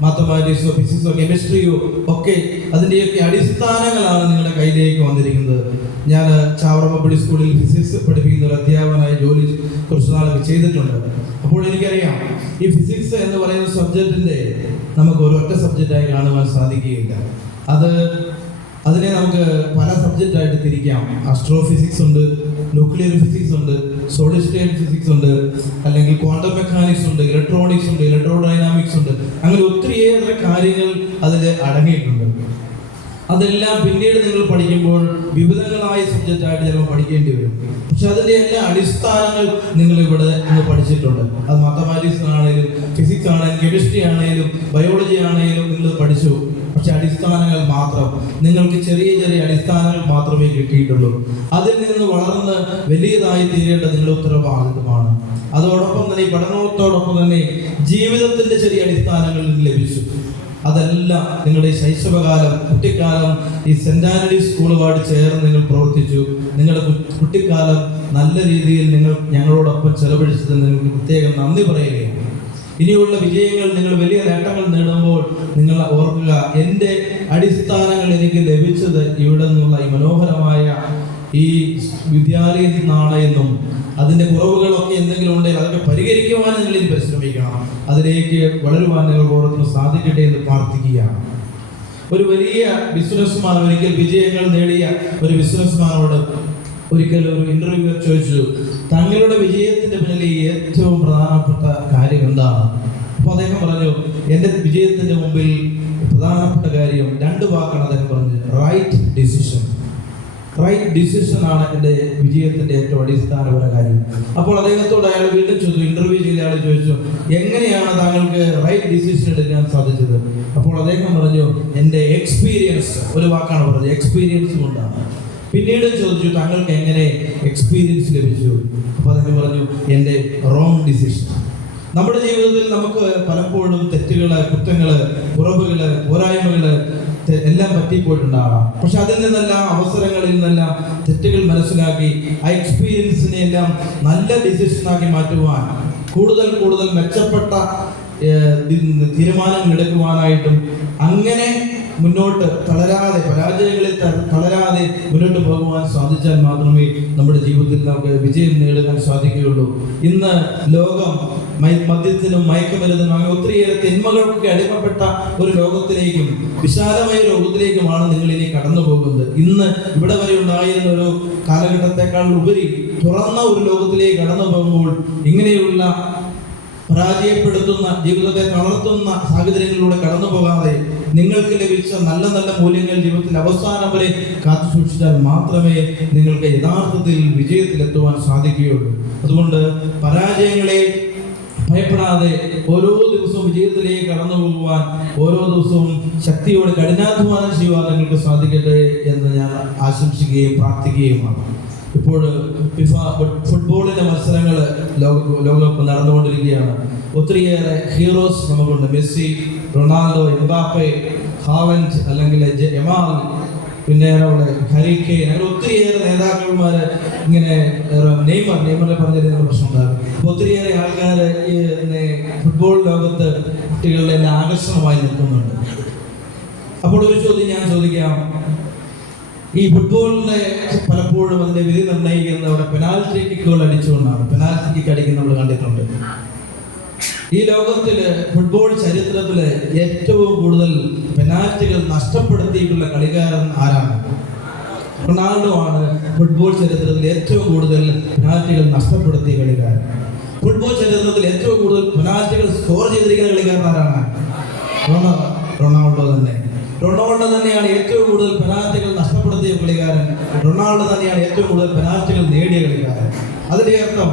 മാത്തമാറ്റിക്സോ ഫിസിക്സോ കെമിസ്ട്രിയോ ഒക്കെ അതിൻ്റെയൊക്കെ അടിസ്ഥാനങ്ങളാണ് നിങ്ങളുടെ കയ്യിലേക്ക് വന്നിരിക്കുന്നത്. ഞാൻ ചാവറ പബ്ലിക് സ്കൂളിൽ ഫിസിക്സ് പഠിപ്പിക്കുന്ന ഒരു അധ്യാപകനായി ജോലി കുറച്ച് നാളൊക്കെ ചെയ്തിട്ടുണ്ട്. അപ്പോൾ എനിക്കറിയാം ഈ ഫിസിക്സ് എന്ന് പറയുന്ന സബ്ജക്റ്റിൻ്റെ നമുക്ക് ഒരൊറ്റ സബ്ജക്റ്റായി കാണുവാൻ സാധിക്കുകയില്ല. അതിനെ നമുക്ക് പല സബ്ജക്റ്റായിട്ട് തിരിക്കാം. ആസ്ട്രോഫിസിക്സ് ഉണ്ട്, ന്യൂക്ലിയർ ഫിസിക്സ് ഉണ്ട്, സോളിഡ് സ്റ്റേറ്റ് ഫിസിക്സ് ഉണ്ട്, അല്ലെങ്കിൽ ക്വാണ്ടം മെക്കാനിക്സ് ഉണ്ട്, ഇലക്ട്രോണിക്സ് ഉണ്ട്, ഇലക്ട്രോഡൈനാമിക്സ് ഉണ്ട്. അങ്ങനെ ഒത്തിരിയേറെ കാര്യങ്ങൾ അതിൽ അടങ്ങിയിട്ടുണ്ട്. അതെല്ലാം പിന്നീട് നിങ്ങൾ പഠിക്കുമ്പോൾ വിവിധങ്ങളായ സബ്ജക്റ്റായിട്ട് ചിലപ്പോൾ പഠിക്കേണ്ടി വരും. പക്ഷെ അതിൻ്റെ എല്ലാ അടിസ്ഥാനങ്ങൾ നിങ്ങൾ ഇവിടെ നിന്ന് പഠിച്ചിട്ടുണ്ട്. അത് മാത്തമാറ്റിക്സ് ആണെങ്കിലും ഫിസിക്സ് ആണെങ്കിലും കെമിസ്ട്രി ആണെങ്കിലും ബയോളജി ആണെങ്കിലും നിങ്ങൾ പഠിച്ചു. പക്ഷെ അടിസ്ഥാനങ്ങൾ മാത്രം, നിങ്ങൾക്ക് ചെറിയ ചെറിയ അടിസ്ഥാനങ്ങൾ മാത്രമേ കിട്ടിയിട്ടുള്ളൂ. അതിൽ നിന്ന് വളർന്ന് വലിയതായി തീരേണ്ടത് നിങ്ങളുടെ ഉത്തരവാദിത്വമാണ്. അതോടൊപ്പം തന്നെ ഈ പഠനത്തോടൊപ്പം തന്നെ ജീവിതത്തിന്റെ ചെറിയ അടിസ്ഥാനങ്ങൾ ലഭിച്ചു. അതെല്ലാം നിങ്ങളുടെ ശൈശവകാലം, കുട്ടിക്കാലം ഈ സെന്റ് ആന്റണീസ് സ്കൂളുമായിട്ട് ചേർന്ന് നിങ്ങൾ പ്രവർത്തിച്ചു. നിങ്ങളുടെ കുട്ടിക്കാലം നല്ല രീതിയിൽ നിങ്ങൾ ഞങ്ങളോടൊപ്പം ചെലവഴിച്ചതിന് നിങ്ങൾക്ക് പ്രത്യേകം നന്ദി പറയുകയാണ്. ഇനിയുള്ള വിജയങ്ങൾ, നിങ്ങൾ വലിയ നേട്ടങ്ങൾ നേടുമ്പോൾ നിങ്ങൾ ഓർക്കുക, എൻ്റെ അടിസ്ഥാനങ്ങൾ എനിക്ക് ലഭിച്ചത് ഇവിടെ നിന്നുള്ള ഈ മനോഹരമായ ഈ വിദ്യാലയത്തിൽ നിന്നാണ് എന്നും അതിൻ്റെ കുറവുകളൊക്കെ എന്തെങ്കിലും ഉണ്ടെങ്കിൽ അതൊക്കെ പരിഹരിക്കുവാൻ നിങ്ങൾ ഇനി പരിശ്രമിക്കണം. അതിലേക്ക് വളരുവാൻ നിങ്ങൾ ഓരോരുത്തരും സാധിക്കട്ടെ എന്ന് പ്രാർത്ഥിക്കുകയാണ്. ഒരു വലിയ ബിസിനസ്മാൻ, ഒരിക്കൽ വിജയങ്ങൾ നേടിയ ഒരു ബിസിനസ്മാനോട് ഒരിക്കൽ ഒരു ഇന്റർവ്യൂവർ ചോദിച്ചു, തങ്ങളുടെ വിജയത്തിന്റെ പിന്നിലെ ഏറ്റവും പ്രധാനപ്പെട്ട കാര്യം എന്താണ്? അപ്പോൾ അദ്ദേഹം പറഞ്ഞു, എൻ്റെ വിജയത്തിന്റെ മുമ്പിൽ പ്രധാനപ്പെട്ട കാര്യം 2 വാക്കാണ് അദ്ദേഹം പറഞ്ഞത്, റൈറ്റ് ഡിസിഷൻ. റൈറ്റ് ഡിസിഷൻ ആണ് എൻ്റെ വിജയത്തിന്റെ ഏറ്റവും അടിസ്ഥാനപര കാര്യം. അപ്പോൾ അദ്ദേഹത്തോട് അയാൾ വീണ്ടും ചോദിച്ചു, ഇന്റർവ്യൂ ചെയ്ത അയാൾ ചോദിച്ചു, എങ്ങനെയാണ് താങ്കൾക്ക് റൈറ്റ് ഡിസിഷൻ എടുക്കാൻ സാധിച്ചത്? അപ്പോൾ അദ്ദേഹം പറഞ്ഞു, എൻ്റെ എക്സ്പീരിയൻസ്, ഒരു വാക്കാണ് പറഞ്ഞത്, എക്സ്പീരിയൻസ് കൊണ്ടാണ്. പിന്നീട് ചോദിച്ചു, താങ്കൾക്ക് എങ്ങനെ എക്സ്പീരിയൻസ് ലഭിച്ചു? അപ്പോൾ അദ്ദേഹം പറഞ്ഞു, എൻ്റെ റോങ് ഡിസിഷൻ. നമ്മുടെ ജീവിതത്തിൽ നമുക്ക് പലപ്പോഴും തെറ്റുകള്, കുറ്റങ്ങള്, കുറവുകള്, പോരായ്മകള് എല്ലാം പറ്റിപ്പോയിട്ടുണ്ടാകാം. പക്ഷെ അതിൽ നിന്നെല്ലാം, അവസരങ്ങളിൽ നിന്നെല്ലാം തെറ്റുകൾ മനസ്സിലാക്കി ആ എക്സ്പീരിയൻസിനെ എല്ലാം നല്ല ഡിസിഷനാക്കി മാറ്റുവാൻ, കൂടുതൽ മെച്ചപ്പെട്ട തീരുമാനങ്ങൾ എടുക്കുവാനായിട്ടും അങ്ങനെ മുന്നോട്ട് തളരാതെ, പരാജയങ്ങളിൽ തളരാതെ മുന്നോട്ട് പോകുവാൻ സാധിച്ചാൽ മാത്രമേ നമ്മുടെ ജീവിതത്തിൽ നമുക്ക് വിജയം നേടുവാൻ സാധിക്കുകയുള്ളൂ. ഇന്ന് ലോകം മദ്യത്തിനും മയക്കുമരുന്നിനും അങ്ങനെ ഒത്തിരിയേറെ തിന്മകൾക്കൊക്കെ അടിമപ്പെട്ട ഒരു ലോകത്തിലേക്കും വിശാലമായ ലോകത്തിലേക്കുമാണ് നിങ്ങൾ ഇനി കടന്നു പോകുന്നത്. ഇന്ന് ഇവിടെ വരെ ഉണ്ടായിരുന്ന ഒരു കാലഘട്ടത്തെക്കാൾ ഉപരി തുറന്ന ഒരു ലോകത്തിലേക്ക് കടന്നു പോകുമ്പോൾ ഇങ്ങനെയുള്ള പരാജയപ്പെടുത്തുന്ന, ജീവിതത്തെ തളർത്തുന്ന സാഹചര്യങ്ങളിലൂടെ കടന്നു പോകാതെ നിങ്ങൾക്ക് ലഭിച്ച നല്ല നല്ല മൂല്യങ്ങൾ ജീവിതത്തിൽ അവസാനം വരെ കാത്തു സൂക്ഷിച്ചാൽ മാത്രമേ നിങ്ങൾക്ക് യഥാർത്ഥത്തിൽ വിജയത്തിലെത്തുവാൻ സാധിക്കുകയുള്ളൂ. അതുകൊണ്ട് പരാജയങ്ങളെ ഭയപ്പെടാതെ ഓരോ ദിവസവും വിജയത്തിലേക്ക് കടന്നു പോകുവാൻ, ഓരോ ദിവസവും ശക്തിയോടെ കഠിനാധ്വാനം ചെയ്യുവാൻ നിങ്ങൾക്ക് സാധിക്കട്ടെ എന്ന് ഞാൻ ആശംസിക്കുകയും പ്രാർത്ഥിക്കുകയുമാണ്. ഇപ്പോൾ ഫിഫ ഫുട്ബോളിന്റെ മത്സരങ്ങൾ ലോകകപ്പ് നടന്നുകൊണ്ടിരിക്കുകയാണ്. ഒത്തിരിയേറെ ഹീറോസ് നമുക്കുണ്ട്. മെസ്സി, റൊണാൾഡോ, എംബാപ്പെ, ഹാലൻഡ്, അല്ലെങ്കിൽ യമാൽ, പിന്നെ ഹാരി കെയ്ൻ, അങ്ങനെ ഒത്തിരിയേറെ നേതാക്കന്മാര്, ഇങ്ങനെ നെയ്മറിനെ പറഞ്ഞിരുന്ന പ്രശ്നമുണ്ടാകും. അപ്പോൾ ഒത്തിരിയേറെ ആൾക്കാർ ഈ ഫുട്ബോൾ ലോകത്ത് കുട്ടികളുടെ എല്ലാം ആകർഷണമായി നിൽക്കുന്നുണ്ട്. അപ്പോൾ ഒരു ചോദ്യം ഞാൻ ചോദിക്കാം, ഈ ഫുട്ബോളിന്റെ പലപ്പോഴും അതിന്റെ വിധി നിർണ്ണയിക്കുന്നത് അവിടെ പെനാൽറ്റി കിക്കുകൾ അടിച്ചുകൊണ്ടാണ്. പെനാൽറ്റി കിക്ക് അടിക്കുന്നത് നമ്മൾ കണ്ടിട്ടുണ്ട്. ഈ ലോകത്തില് ഫുട്ബോൾ ചരിത്രത്തില് ഏറ്റവും കൂടുതൽ പെനാൽറ്റികൾ നഷ്ടപ്പെടുത്തിയിട്ടുള്ള കളിക്കാരൻ ആരാണ്? റൊണാൾഡോ ആണ് ഫുട്ബോൾ ചരിത്രത്തിൽ ഏറ്റവും കൂടുതൽ പെനാൽറ്റികൾ നഷ്ടപ്പെടുത്തിയ കളിക്കാരൻ. ഫുട്ബോൾ ചരിത്രത്തിൽ ഏറ്റവും കൂടുതൽ പെനാൽറ്റികൾ സ്കോർ ചെയ്തിരിക്കുന്ന കളിക്കാരൻ ആരാണ്? റൊണാൾഡോ തന്നെ. റൊണാൾഡോ തന്നെയാണ് ഏറ്റവും കൂടുതൽ പെനാൽറ്റികൾ നഷ്ടപ്പെടുത്തിയ കളിക്കാരൻ. റൊണാൾഡോ തന്നെയാണ് ഏറ്റവും കൂടുതൽ പെനാൽറ്റികൾ നേടിയ കളിക്കാരൻ. അതിന്റെ അർത്ഥം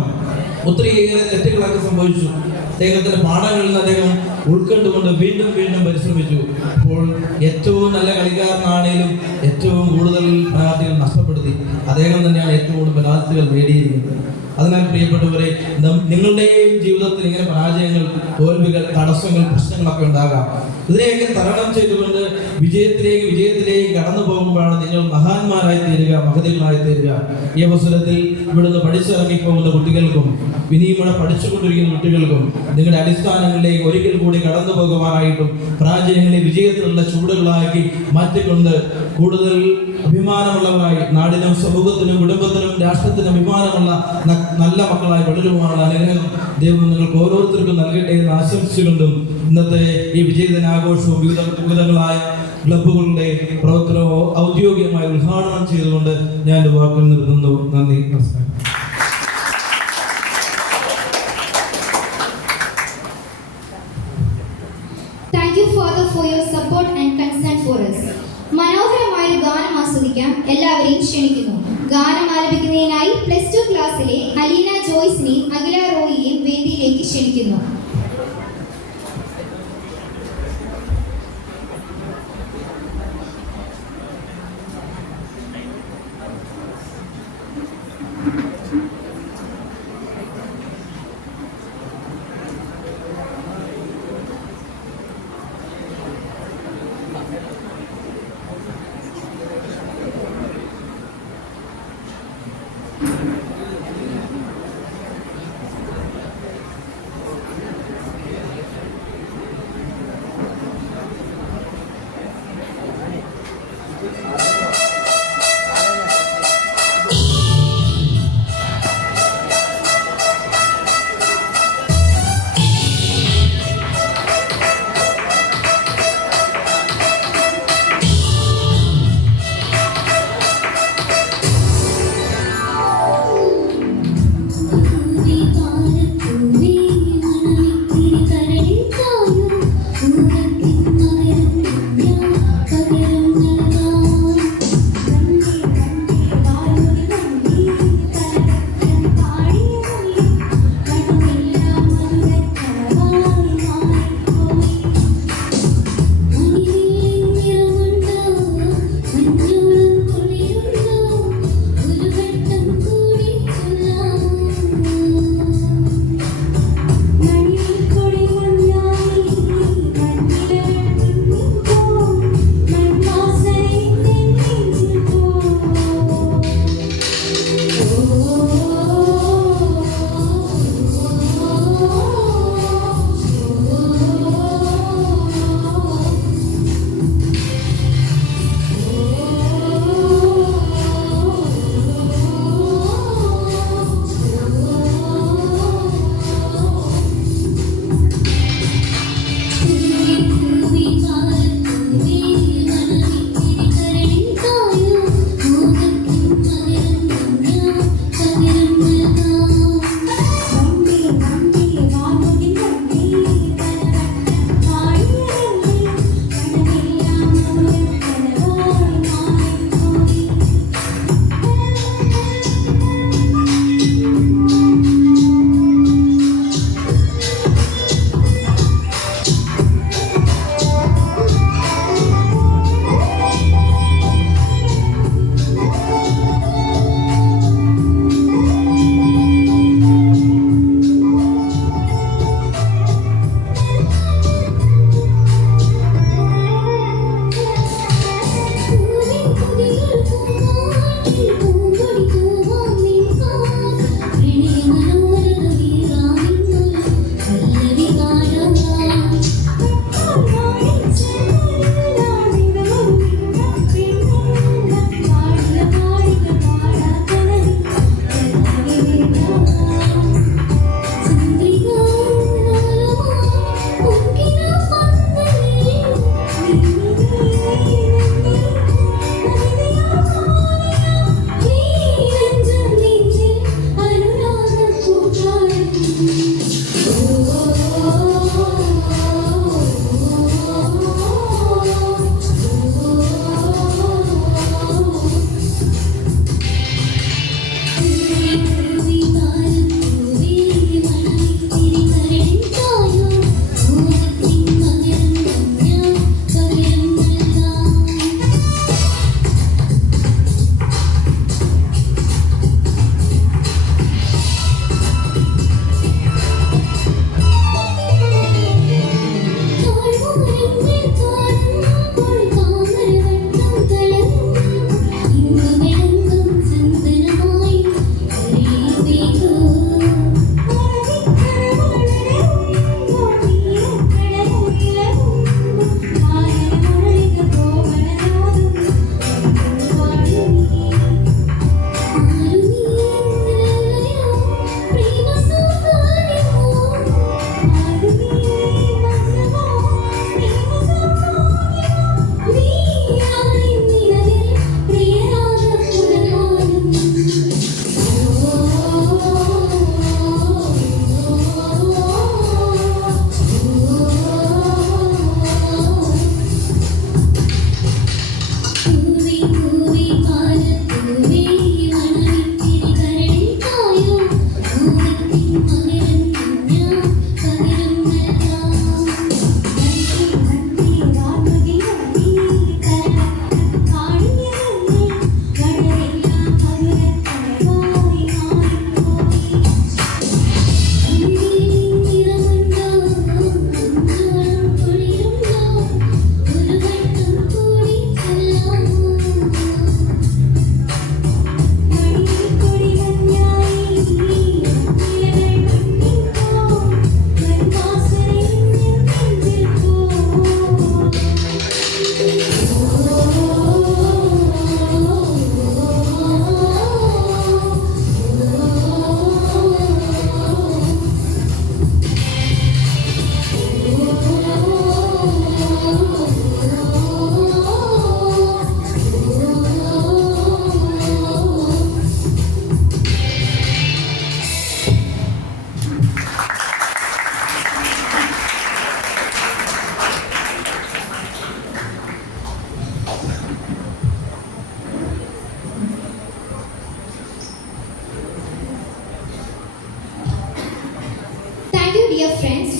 ഒത്തിരിയേറെ തെറ്റുകളൊക്കെ സംഭവിച്ചു. അദ്ദേഹത്തിന്റെ പാഠങ്ങളിൽ നിന്ന് അദ്ദേഹം ഉൾക്കൊണ്ടുകൊണ്ട് വീണ്ടും പരിശ്രമിച്ചു. അപ്പോൾ ഏറ്റവും നല്ല കളിക്കാരനാണേലും ഏറ്റവും കൂടുതൽ പെനാൽറ്റികൾ നഷ്ടപ്പെടുത്തി. അദ്ദേഹം തന്നെയാണ് ഏറ്റവും കൂടുതൽ പെനാൽറ്റികൾ നേടിയിരിക്കുന്നത്. അതിനാൽ പ്രിയപ്പെട്ടവരെ, നിങ്ങളുടെയും ജീവിതത്തിൽ ഇങ്ങനെ പരാജയങ്ങൾ, തോൽവികൾ, തടസ്സങ്ങൾ, പ്രശ്നങ്ങളൊക്കെ ഉണ്ടാകാം. ഇതിനെയൊക്കെ തരണം ചെയ്തുകൊണ്ട് വിജയത്തിലേക്ക് കടന്നു പോകുമ്പോഴാണ് നിങ്ങൾ മഹാന്മാരായി തീരുക, മഹതികളായി തീരുക. ഈ അവസരത്തിൽ ഇവിടുന്ന് പഠിച്ചിറങ്ങി പോകുന്ന കുട്ടികൾക്കും ഇനിയും ഇവിടെ പഠിച്ചുകൊണ്ടിരിക്കുന്ന കുട്ടികൾക്കും നിങ്ങളുടെ അടിസ്ഥാനങ്ങളിലേക്ക് ഒരിക്കൽ കൂടി കടന്നു പോകുവാനായിട്ടും പരാജയങ്ങളെ വിജയത്തിലുള്ള ചൂടുകളാക്കി മാറ്റിക്കൊണ്ട് കൂടുതൽ അഭിമാനമുള്ളവരായി നാടിനും സമൂഹത്തിനും കുടുംബത്തിനും രാഷ്ട്രത്തിനും അഭിമാനമുള്ള നല്ല മക്കളായി വളരുവാനുള്ള അനുഗ്രഹം ദൈവം നിങ്ങൾക്ക് ഓരോരുത്തർക്കും നൽകട്ടെ എന്ന് ആശംസിച്ചുകൊണ്ടും ഇന്നത്തെ ഈ വിജയദിനാഘോഷവും വിവിധങ്ങളായ ക്ലബ്ബുകളുടെ പ്രവർത്തനവും ഔദ്യോഗികമായി ഉദ്ഘാടനം ചെയ്തുകൊണ്ട് ഞാൻ എൻ്റെ വാക്കുകൾ നിർത്തുന്നു. നന്ദി, നമസ്കാരം. Thank you, Father, for your support and concern for us. മനോഹരമായ ഒരു ഗാനം ആസ്വദിക്കാം. എല്ലാവരെയും ക്ഷണിക്കുന്നു. ഗാനം ആലപിക്കുന്നതിനായി +2 ക്ലാസ്സിലെ അലീന ജോയ്സിനെയും അഖില റോയിയെയും വേദിയിലേക്ക് ക്ഷണിക്കുന്നു.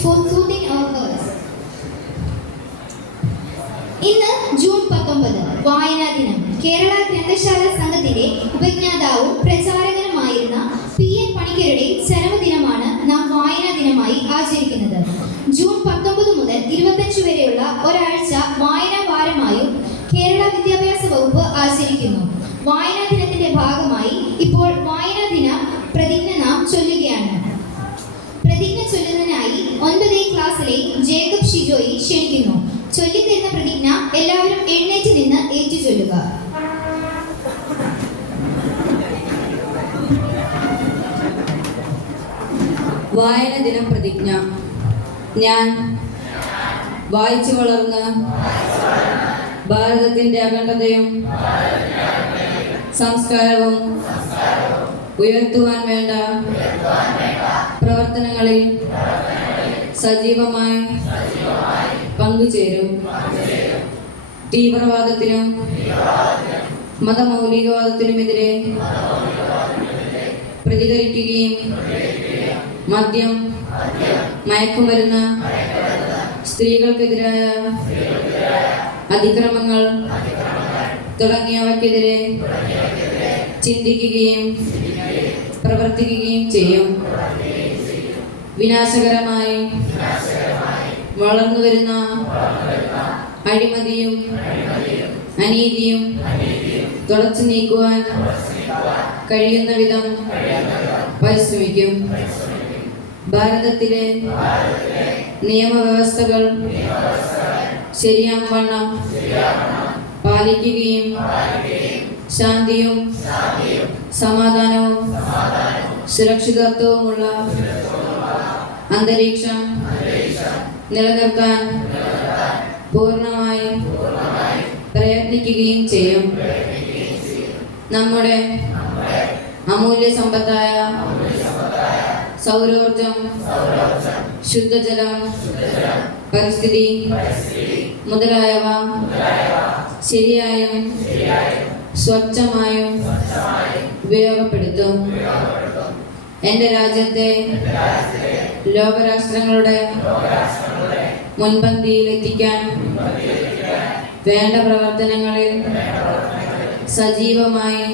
for soothing our hearts. ഇന്ന് ജൂൺ 19 വായനാ ദിനം. കേരള ഗ്രന്ഥശാല സംഘത്തിന്റെ ഉപജ്ഞാതാവും പ്രചാരകനുമായിരുന്ന P.N. പണിക്കരുടെ ചരമദിനമാണ് നാം വായനാ ദിനമായി ആചരിക്കുന്നത്. ജൂൺ 19 മുതൽ 25 വരെയുള്ള ഒരാഴ്ച വായനാ വാരമായും കേരള വിദ്യാഭ്യാസ വകുപ്പ് ആചരിക്കുന്നു. വായനാ ദിനത്തിന്റെ ഭാഗമായി ഇപ്പോൾ വായനാ ദിന പ്രതിജ്ഞ നാം ചൊല്ലുകയാണ്. പ്രതിജ്ഞ ചൊല്ലുന്നതിനായി 9ാം ക്ലാസ്സിലെ ജേക്കബ് ഷിജോയെ ക്ഷണിക്കുന്നു. ചൊല്ലിത്തരുന്ന പ്രതിജ്ഞ എല്ലാവരും എഴുന്നേറ്റ് നിന്ന് ഏറ്റു ചൊല്ലുക. വായന ദിനം പ്രതിജ്ഞ. ഞാൻ വായിച്ചു വളർന്ന് ഭാരതത്തിൻ്റെ അഖണ്ഡതയും സംസ്കാരവും ഉയർത്തുവാൻ വേണ്ട പ്രവർത്തനങ്ങളിൽ സജീവമായി പങ്കുചേരും. തീവ്രവാദത്തിനും മതമൗലികവാദത്തിനുമെതിരെ പ്രതികരിക്കുകയും മദ്യം, മയക്കുമരുന്ന്, സ്ത്രീകൾക്കെതിരായ അതിക്രമങ്ങൾ തുടങ്ങിയവയ്ക്കെതിരെ ചിന്തിക്കുകയും പ്രവർത്തിക്കുകയും ചെയ്യും. വിനാശകരമായി വളർന്നുവരുന്ന അഴിമതിയും അനീതിയും തുടച്ചു നീക്കുവാൻ കഴിയുന്ന വിധം പരിശ്രമിക്കും. ഭാരതത്തിലെ നിയമവ്യവസ്ഥകൾ ശരിയാവണ്ണം പാലിക്കുകയും ശാന്തിയും സമാധാനവും സുരക്ഷിതത്വവുമുള്ള അന്തരീക്ഷം നിലനിർത്താൻ പൂർണ്ണമായും പ്രയത്നിക്കുകയും ചെയ്യും. നമ്മുടെ അമൂല്യ സമ്പത്തായ സൗരോർജം, ശുദ്ധജലം, പരിസ്ഥിതി മുതലായവ ശരിയായും സ്വച്ഛമായും ഉപയോഗപ്പെടുത്തും. എൻ്റെ രാജ്യത്തെ ലോകരാഷ്ട്രങ്ങളുടെ മുൻപന്തിയിലെത്തിക്കാൻ വേണ്ട പ്രവർത്തനങ്ങളിൽ സജീവമായി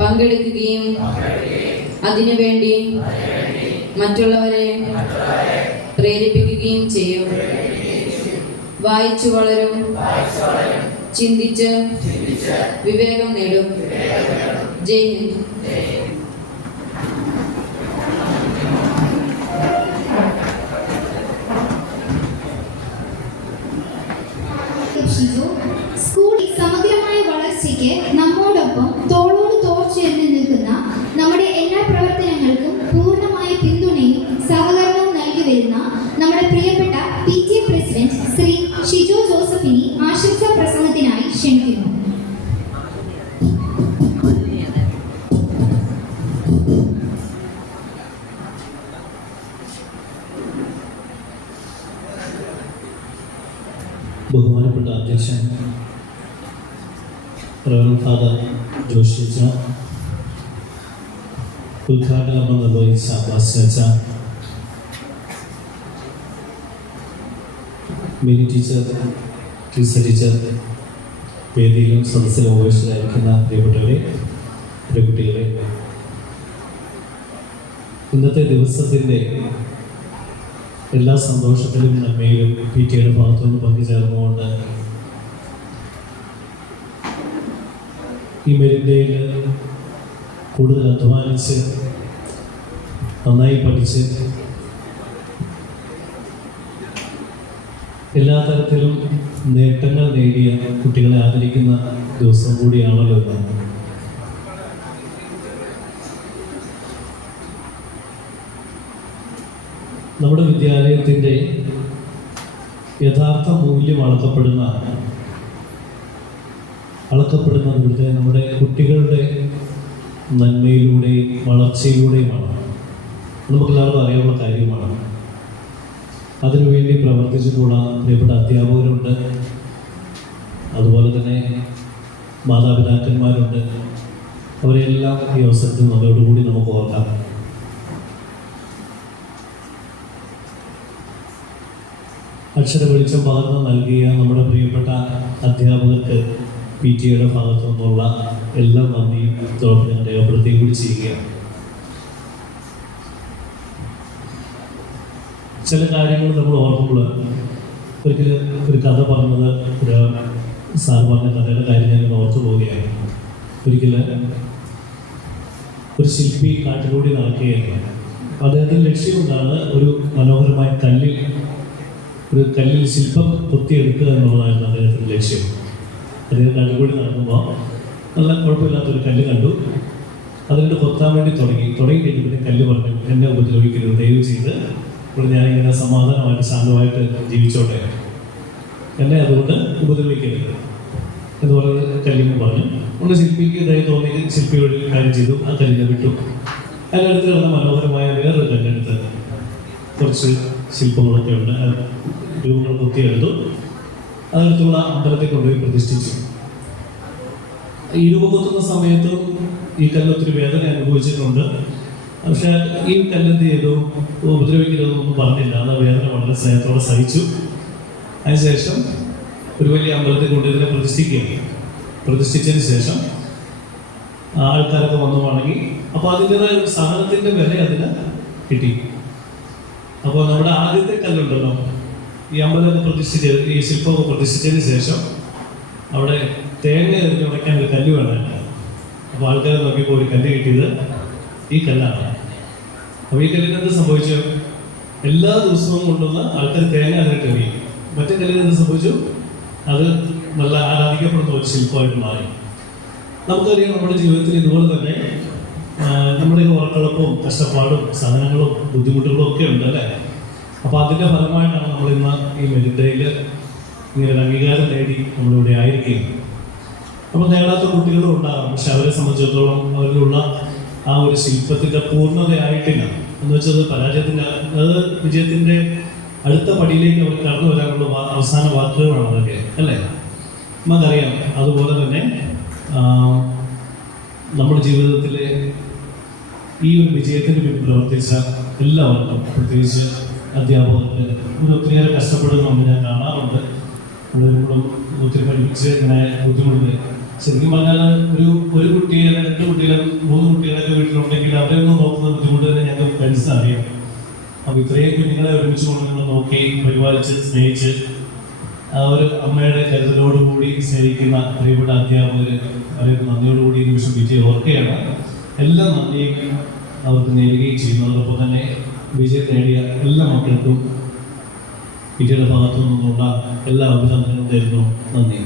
പങ്കെടുക്കുകയും അതിനുവേണ്ടി മറ്റുള്ളവരെ പ്രേരിപ്പിക്കുകയും ചെയ്യും. വായിച്ചു വളരും, ചിന്തിച്ച് വിവേകം നേടും. ജയ് ഹിന്ദ്. സ്കൂളിൽ സമഗ്രമായ വളർച്ചയ്ക്ക് നമ്മോടൊപ്പം തോളോട് തോൾ ചേർന്ന് നിൽക്കുന്ന നമ്മുടെ എല്ലാ പ്രവർത്തനങ്ങൾക്കും പൂർണ്ണമായ പിന്തുണയും സഹകരണവും നൽകി വരുന്ന നമ്മുടെ പ്രിയപ്പെട്ട PTA പ്രസിഡന്റ് ശ്രീ ഷിജോ ജോസഫിനെ ആശംസാ പ്രസംഗത്തിനായി ക്ഷണിക്കുന്നു. ബഹുമാനപ്പെട്ട അധ്യക്ഷൻ റവറൻഡ് ഫാദർ ജോഷി അച്ഛൻ, ഉദ്ഘാടനം നിർവഹിച്ച അബ്ബാസ് മിനി ടീച്ചർ, ടീച്ചർ, വേദിയിലും സദസ്സിലും ഉപേക്ഷിച്ചിരിക്കുന്ന പ്രിയപ്പെട്ടവരെ, പ്രിയകുട്ടികളെ, ഇന്നത്തെ ദിവസത്തിൻ്റെ എല്ലാ സന്തോഷത്തിലും നന്മയിലും PTAയുടെ ഭാഗത്തുനിന്ന് പങ്കുചേർന്നുകൊണ്ട് ഈ മെരിൻ്റെയിൽ കൂടുതൽ അധ്വാനിച്ച് നന്നായി പഠിച്ച് എല്ലാ തരത്തിലും നേട്ടങ്ങൾ നേടിയ കുട്ടികളെ ആദരിക്കുന്ന ദിവസം കൂടിയാണല്ലോ ഇന്ന്. നമ്മുടെ വിദ്യാലയത്തിൻ്റെ യഥാർത്ഥ മൂല്യം അളക്കപ്പെടുന്നത് ഇവിടുത്തെ നമ്മുടെ കുട്ടികളുടെ നന്മയിലൂടെയും വളർച്ചയിലൂടെയുമാണ്. നമുക്കെല്ലാവർക്കും അറിയാവുന്ന കാര്യമാണ്. അതിനുവേണ്ടി പ്രവർത്തിച്ചിട്ടുള്ള പ്രിയപ്പെട്ട അധ്യാപകരുണ്ട്, അതുപോലെ തന്നെ മാതാപിതാക്കന്മാരുണ്ട്. അവരെല്ലാം ഈ അവസരത്തിൽ നമ്മളോടുകൂടി നമുക്ക് ഓർക്കാം. അക്ഷര വെളിച്ചം പകർന്ന് നൽകിയ നമ്മുടെ പ്രിയപ്പെട്ട അധ്യാപകർക്ക് PTA ഭാഗത്തു നിന്നുള്ള എല്ലാ നന്ദിയും ഇതോടൊപ്പം ഞാൻ രേഖപ്പെടുത്തുകയും കൂടി ചെയ്യുകയാണ്. ചില കാര്യങ്ങൾ നമ്മൾ ഓർക്കുമ്പോൾ ഒരിക്കലും ഒരു കഥ പറഞ്ഞത് ഒരു സാർ പറഞ്ഞ കഥയുടെ കാര്യം ഞാൻ ഓർത്തു പോവുകയാണ്. ഒരിക്കൽ ഒരു ശില്പി കാട്ടിലൂടെ നടക്കുകയാണ്. അദ്ദേഹത്തിൻ്റെ ലക്ഷ്യം എന്താണ്? ഒരു മനോഹരമായ ഒരു കല്ലിൽ ശില്പം കൊത്തിയെടുക്കുക എന്നുള്ളതായിരുന്നു അദ്ദേഹത്തിൻ്റെ ലക്ഷ്യം. അദ്ദേഹം കാട്ടിലൂടെ നടക്കുമ്പോൾ നല്ല കുഴപ്പമില്ലാത്തൊരു കല്ല് കണ്ടു. അതിനോട് കൊത്താൻ വേണ്ടി തുടങ്ങി കഴിഞ്ഞപ്പോൾ കല്ല് പറഞ്ഞു, എന്നെ ഉപദ്രവിക്കരുത്, ദയവ് ചെയ്ത് ഇവിടെ ഞാനിങ്ങനെ സമാധാനമായിട്ട് ശാന്തമായിട്ട് ജീവിച്ചോട്ടെ, എന്നെ അതുകൊണ്ട് ഉപദ്രവിക്കരുത് എന്ന് പറഞ്ഞ് കല്ലിന് പറഞ്ഞു. ഒന്ന് ശില്പിക്ക് ഇതായി തോന്നി, ശില്പിയോട് കാര്യം ചെയ്തു, ആ കല്ലിനെ വിട്ടു. അതിനടുത്ത് കിടന്ന മനോഹരമായ വേറൊരു കല്ലെടുത്ത് കുറച്ച് ശില്പങ്ങളൊക്കെ ഉണ്ട്, രൂപങ്ങൾ കൊത്തിയെടുത്തു, അതിനടുത്തുള്ള അമ്പലത്തെ കൊണ്ടുപോയി പ്രതിഷ്ഠിച്ചു. ഈ രൂപം കൊത്തുന്ന സമയത്തും ഈ കല്ല് ഒത്തിരി വേദന അനുഭവിച്ചിട്ടുണ്ട്. പക്ഷെ ഈ കല്ലെന്ത് ചെയ്തു? ഉപദ്രവിക്കരുതെന്നൊന്നും പറഞ്ഞില്ല. അത് വേദന വളരെ സ്നേഹത്തോടെ സഹിച്ചു. അതിനുശേഷം ഒരു വലിയ അമ്പലത്തെ കൊണ്ട് ഇതിനെ പ്രതിഷ്ഠിച്ചതിന് ശേഷം ആൾക്കാരൊക്കെ വന്നു വണങ്ങി. അപ്പോൾ അതിൻ്റെതായ ഒരു സഹനത്തിൻ്റെ വില അതിന് കിട്ടി. അപ്പോൾ നമ്മുടെ ആദ്യത്തെ കല്ലുണ്ടല്ലോ, ഈ അമ്പലമൊക്കെ ഈ ശില്പമൊക്കെ പ്രതിഷ്ഠിച്ചതിന് ശേഷം അവിടെ തേങ്ങ എറിഞ്ഞ് ഉടയ്ക്കാൻ ഒരു കല്ല് വേണമല്ലോ. അപ്പോൾ ആൾക്കാർ നോക്കിയപ്പോൾ ഒരു കല്ല് കിട്ടിയത് ഈ കല്ലാണ്. അപ്പോൾ ഈ കല്ലിന് എന്ത് സംഭവിച്ചു? എല്ലാ ദിവസവും കൊണ്ടുവന്ന ആൾക്കാർ തേങ്ങ അതിനിട്ട് എറിയും. മറ്റേ കല്ലിന് എന്ത് സംഭവിച്ചു? അത് നല്ല ആരാധിക്കപ്പെടുന്ന ഒരു ശില്പമായിട്ട് മാറി. നമുക്കറിയാം, നമ്മുടെ ജീവിതത്തിൽ ഇതുപോലെ തന്നെ നമ്മുടെ ഉറക്കളപ്പവും കഷ്ടപ്പാടും സഹനങ്ങളും ബുദ്ധിമുട്ടുകളും ഒക്കെ ഉണ്ട് അല്ലേ? അപ്പോൾ അതിൻ്റെ ഫലമായിട്ടാണ് നമ്മളിന്ന് ഈ മെഡിറ്റയിൽ ഇങ്ങനെ ഒരു അംഗീകാരം നേടി നമ്മളിവിടെ ആയിരിക്കുന്നത്. അപ്പോൾ നേടാത്ത കുട്ടികളും ഉണ്ടാകും. പക്ഷെ അവരെ സംബന്ധിച്ചിടത്തോളം അവരിലുള്ള ആ ഒരു ശില്പത്തിൻ്റെ പൂർണ്ണതയായിട്ടില്ല. എന്ന് വെച്ചത് അത് വിജയത്തിൻ്റെ അടുത്ത പടിയിലേക്ക് അവർ കടന്നു വരാനുള്ള അവസാന വാക്കുകളാണ് അതൊക്കെ അല്ലേ? നമുക്കറിയാം. അതുപോലെ തന്നെ നമ്മുടെ ജീവിതത്തിലെ ഈ ഒരു വിജയത്തിന് വേണ്ടി പ്രവർത്തിച്ച എല്ലാവർക്കും, പ്രത്യേകിച്ച് അധ്യാപകർക്ക്, ഒത്തിരിയേറെ കഷ്ടപ്പെടുന്നുണ്ട്. ഞാൻ കാണാറുണ്ട്. ഒത്തിരി പഠിപ്പിച്ച് ഇങ്ങനെ ബുദ്ധിമുട്ട്. ശരിക്കും പറഞ്ഞാൽ ഒരു കുട്ടിയെ, 2 കുട്ടികളെ, 3 കുട്ടികളൊക്കെ വീട്ടിലുണ്ടെങ്കിൽ അവരെയൊന്നും നോക്കുന്ന ബുദ്ധിമുട്ട് തന്നെ ഞങ്ങൾക്ക് മനസ്സിലറിയാം. അപ്പോൾ ഇത്രയും കുഞ്ഞുങ്ങളെ ഒരുമിച്ച് കൊണ്ട് നിങ്ങൾ നോക്കി പരിപാലിച്ച് സ്നേഹിച്ച് ആ ഒരു അമ്മയുടെ കരുതലോടുകൂടി സ്നേഹിക്കുന്ന പ്രിയപ്പെട്ട അധ്യാപകർ, അവർക്ക് നന്ദിയോടുകൂടി ഈ നിമിഷം വിജയം ഓർക്കുകയാണ്. എല്ലാ നന്ദിയും അവർക്ക് നേടുകയും ചെയ്യുന്നു. അതോടൊപ്പം തന്നെ വിജയം നേടിയ എല്ലാ മക്കൾക്കും വിജയുടെ ഭാഗത്തു നിന്നുള്ള എല്ലാ അഭിനന്ദനങ്ങളും തരുന്നു. നന്ദി.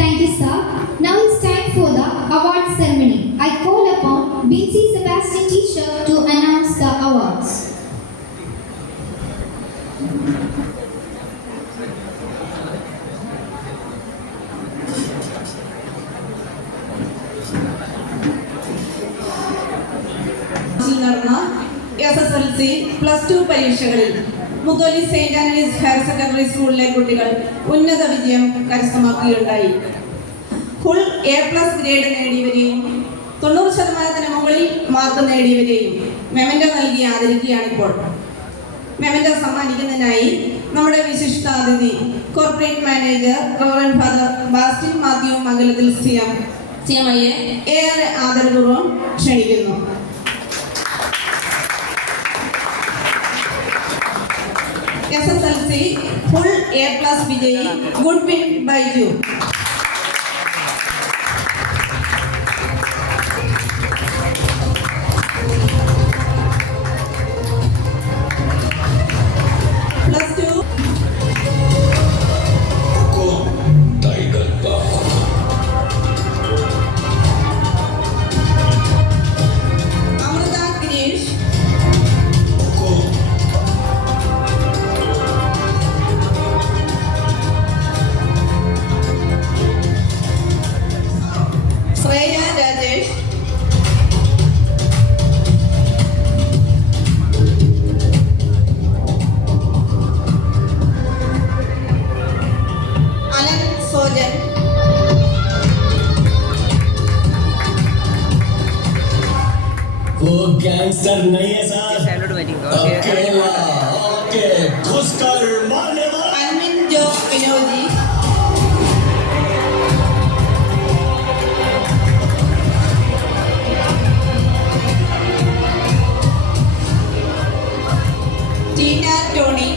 Thank you, sir. Now it's time for the award ceremony. I call upon BC Sebastian teacher to announce the awards. നടന്ന SSLC +2 പരീക്ഷകളിൽ മുതോലി സെയിന്റ് ആന്റണീസ് ഹയർ സെക്കൻഡറി സ്കൂളിലെ കുട്ടികൾ ഉന്നത വിജയം കരസ്ഥമാക്കുകയുണ്ടായി. ഫുൾ A+ ഗ്രേഡ് നേടിയവരെയും 90% മുകളിൽ മാർക്ക് നേടിയവരെയും മെമന്റോ നൽകി ആദരിക്കുകയാണിപ്പോൾ. മെമന്റോ സമ്മാനിക്കുന്നതിനായി നമ്മുടെ വിശിഷ്ടാതിഥി corporate manager reverend father Bastin Mathew Mangalathil CMIയെ ഏറെ ആദരപൂർവ്വം ക്ഷണിക്കുന്നു. SSLC ഫുൾ A+ വിജയി ഗുഡ്വിൻ ബൈജു. +2 അമൃത ഗിരീഷ്. वो गैंगस्टर नहीं है सर, अकेला आके घुसकर मारने वाला। Almin Jo Vinodi, Tina Tony,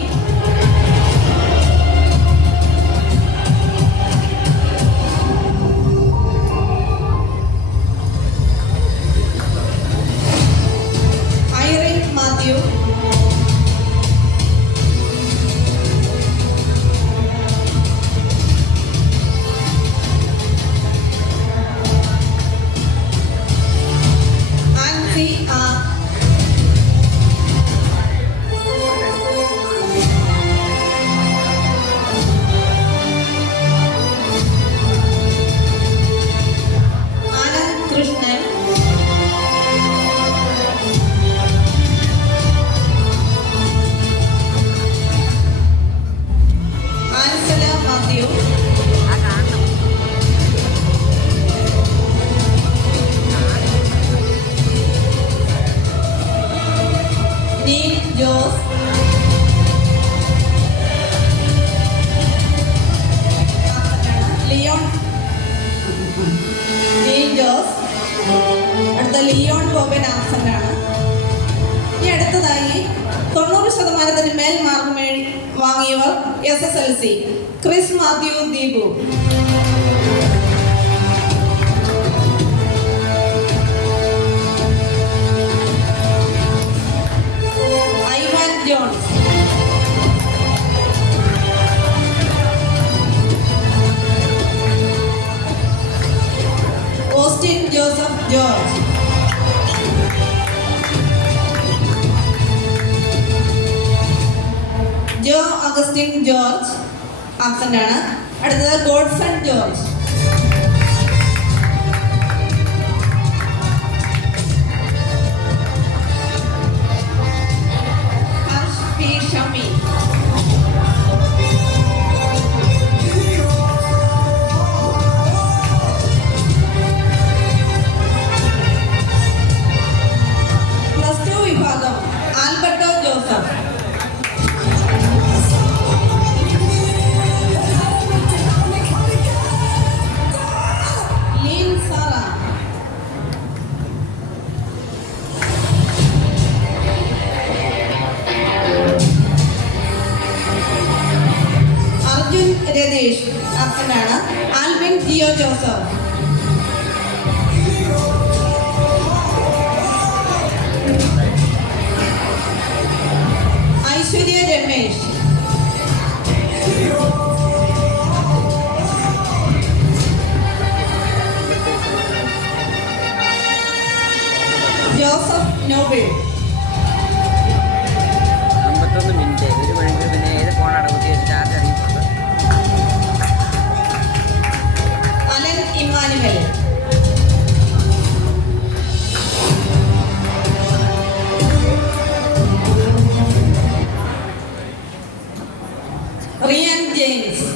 Irene Mathew, Ancy R, Anand Krishnan, Ansala Mathew, Neil Jose, Leon, Neil Jose, അടുത്ത ലിയോൺ ബോബൻ ആബ്സെന്റ് ആണ്. ഇനി അടുത്തതായി 90% മേൽ മാർക്ക് വാങ്ങിയവർ SSLC, Chris Mathew Deepu, Ivan Jones, Austin Joseph George, Jo Augustine George absent ആണ്. അടുത്തത് Godson George, Harsh P Shami, +2 വിഭാഗം Alberto Joseph, Leen Sara, Arjun Ratheesh absent ആണ്. Albin Jio Joseph, Aishwarya Ramesh, Joseph Noble, 51 minute 1 മണിക്കൂർ. പിന്നെ ഏത് ഫോണാണ് കുത്തി ചാർജ് ഇറങ്ങിയിട്ടുണ്ട്? Alan Emmanuel, Riyan James,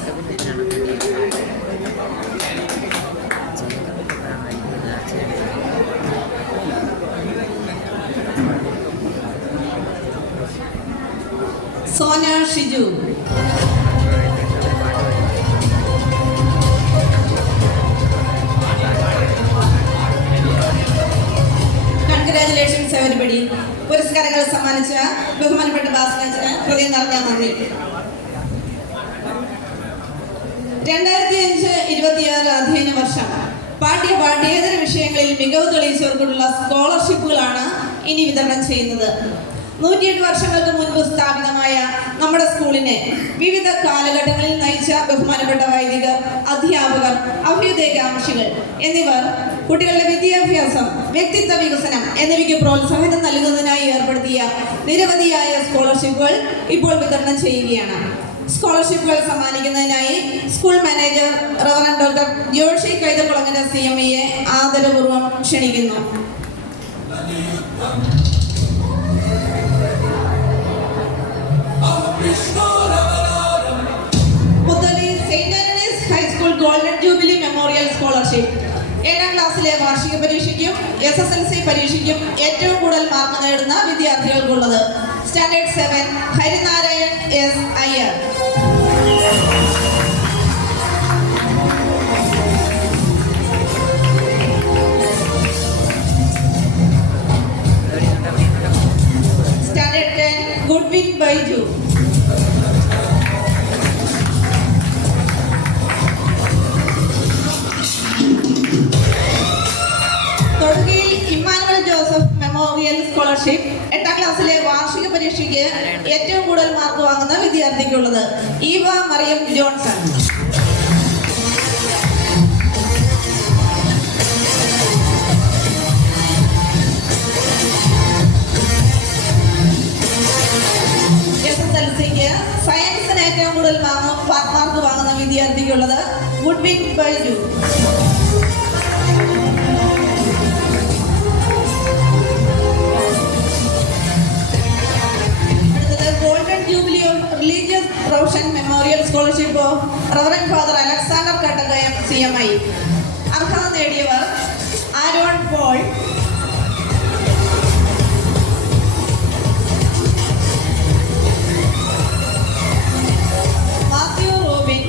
Sona Shiju, congratulations everybody. പുരസ്കാരങ്ങൾ സമ്മാനിച്ച ബഹുമാനപ്പെട്ട ഭാസ്കരന് ഹൃദയം നിറഞ്ഞ നന്ദി. 2005-26 അധ്യയന വർഷം പാഠ്യേതര വിഷയങ്ങളിൽ മികവ് തെളിയിച്ചവർക്കുള്ള സ്കോളർഷിപ്പുകളാണ് ഇനി വിതരണം ചെയ്യുന്നത്. 108 വർഷങ്ങൾക്ക് മുൻപ് സ്ഥാപിതമായ നമ്മുടെ സ്കൂളിനെ വിവിധ കാലഘട്ടങ്ങളിൽ നയിച്ച ബഹുമാനപ്പെട്ട വൈദികർ, അധ്യാപകർ, അഭ്യുദയകാംക്ഷികൾ എന്നിവർ കുട്ടികളുടെ വിദ്യാഭ്യാസം, വ്യക്തിത്വ വികസനം എന്നിവയ്ക്ക് പ്രോത്സാഹനം നൽകുന്നതിനായി ഏർപ്പെടുത്തിയ നിരവധിയായ സ്കോളർഷിപ്പുകൾ ഇപ്പോൾ വിതരണം ചെയ്യുകയാണ്. സ്കോളർഷിപ്പുകൾ സമ്മാനിക്കുന്നതിനായി school manager reverend doctor Joshi Kaithakulangara CME ആദരപൂർവ്വം ക്ഷണിക്കുന്നു. Puthali Saint Antony's High School golden jubilee memorial scholarship 7ാം ക്ലാസ്സിലെ വാർഷിക പരീക്ഷയ്ക്കും SSLC പരീക്ഷയ്ക്കും ഏറ്റവും കൂടുതൽ മാർക്ക് നേടുന്ന വിദ്യാർത്ഥികൾക്കുള്ളത്. Standard 7 Harinarayan S. Iyer. Standard 10 Goodwin Baiju. Thodukayil Emmanuel Joseph memorial scholarship 8ാം ക്ലാസ്സിലെ വാർഷിക പരീക്ഷയ്ക്ക് ഏറ്റവും കൂടുതൽ മാർക്ക് വാങ്ങുന്ന വിദ്യാർത്ഥിക്കുള്ളത്. Eva Mariyam Johnson. SSLCക്ക് സയൻസിന് ഏറ്റവും കൂടുതൽ മാർക്ക് വാങ്ങുന്ന വിദ്യാർത്ഥിക്കുള്ളത് Goodwin Baiju. Golden jubilee of religious profession memorial scholarship of reverend father Alexander Kattakkayam CMI. അർഹത നേടിയവർ Aaron Paul, Mathew Robin,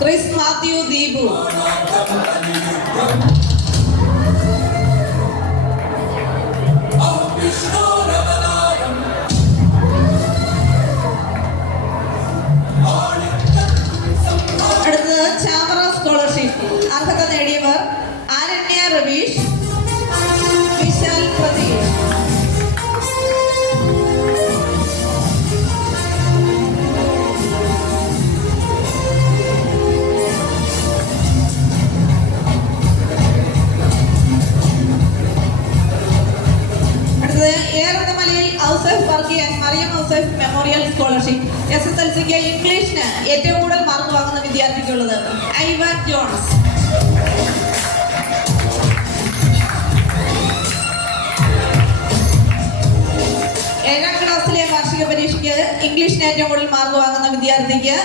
Chris Mathew Deepu. അടുത്തത് ചാമറ സ്കോളർഷിപ്പ്. അർഹത നേടിയവർ ആരണ്യ രവീഷ്, വിശാൽ പ്രദീപ്. അടുത്തത് ഏറെമലയിൽ Ouseph Vargi and Mariam Ouseph memorial scholarship. SSLCക്ക് ഇംഗ്ലീഷിന് ഏറ്റവും കൂടുതൽ മാർക്ക് വാങ്ങുന്ന വിദ്യാർത്ഥിക്കുള്ളത് ഐവാൻ ജോൺസ്. ഏഴാം ക്ലാസ്സിലെ വാർഷിക പരീക്ഷയ്ക്ക് ഇംഗ്ലീഷിന് ഏറ്റവും കൂടുതൽ മാർക്ക് വാങ്ങുന്ന വിദ്യാർത്ഥിക്ക്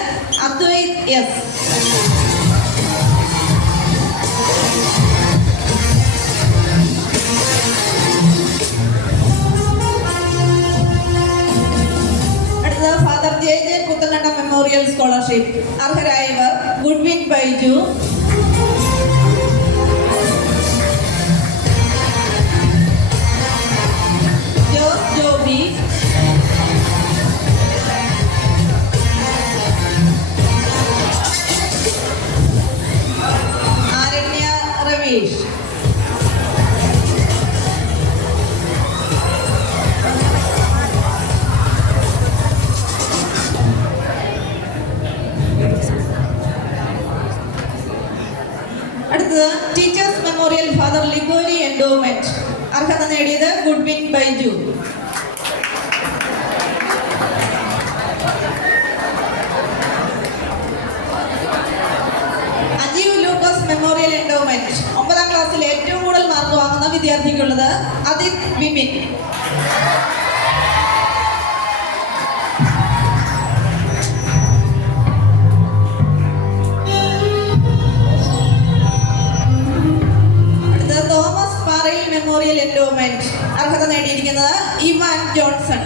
Advaith S. Father JJ Puthankanda memorial scholarship. അർഹരായവർ ഗുഡ്വിൻ ബൈജു, ജോസ് ജോബി, ആരണ്യ രവീഷ്. അടുത്തത് teachers memorial father Liguori endowment. അർഹത നേടിയത് Goodwin Baiju. Ajeev Lukose memorial endowment. 9ാം ക്ലാസ്സിൽ ഏറ്റവും കൂടുതൽ മാർക്ക് വാങ്ങുന്ന വിദ്യാർത്ഥിക്കുള്ളത് Adith Vipin. Thomas Parayil memorial endowment. അർഹത നേടിയിരിക്കുന്നത് Ivan Johnson.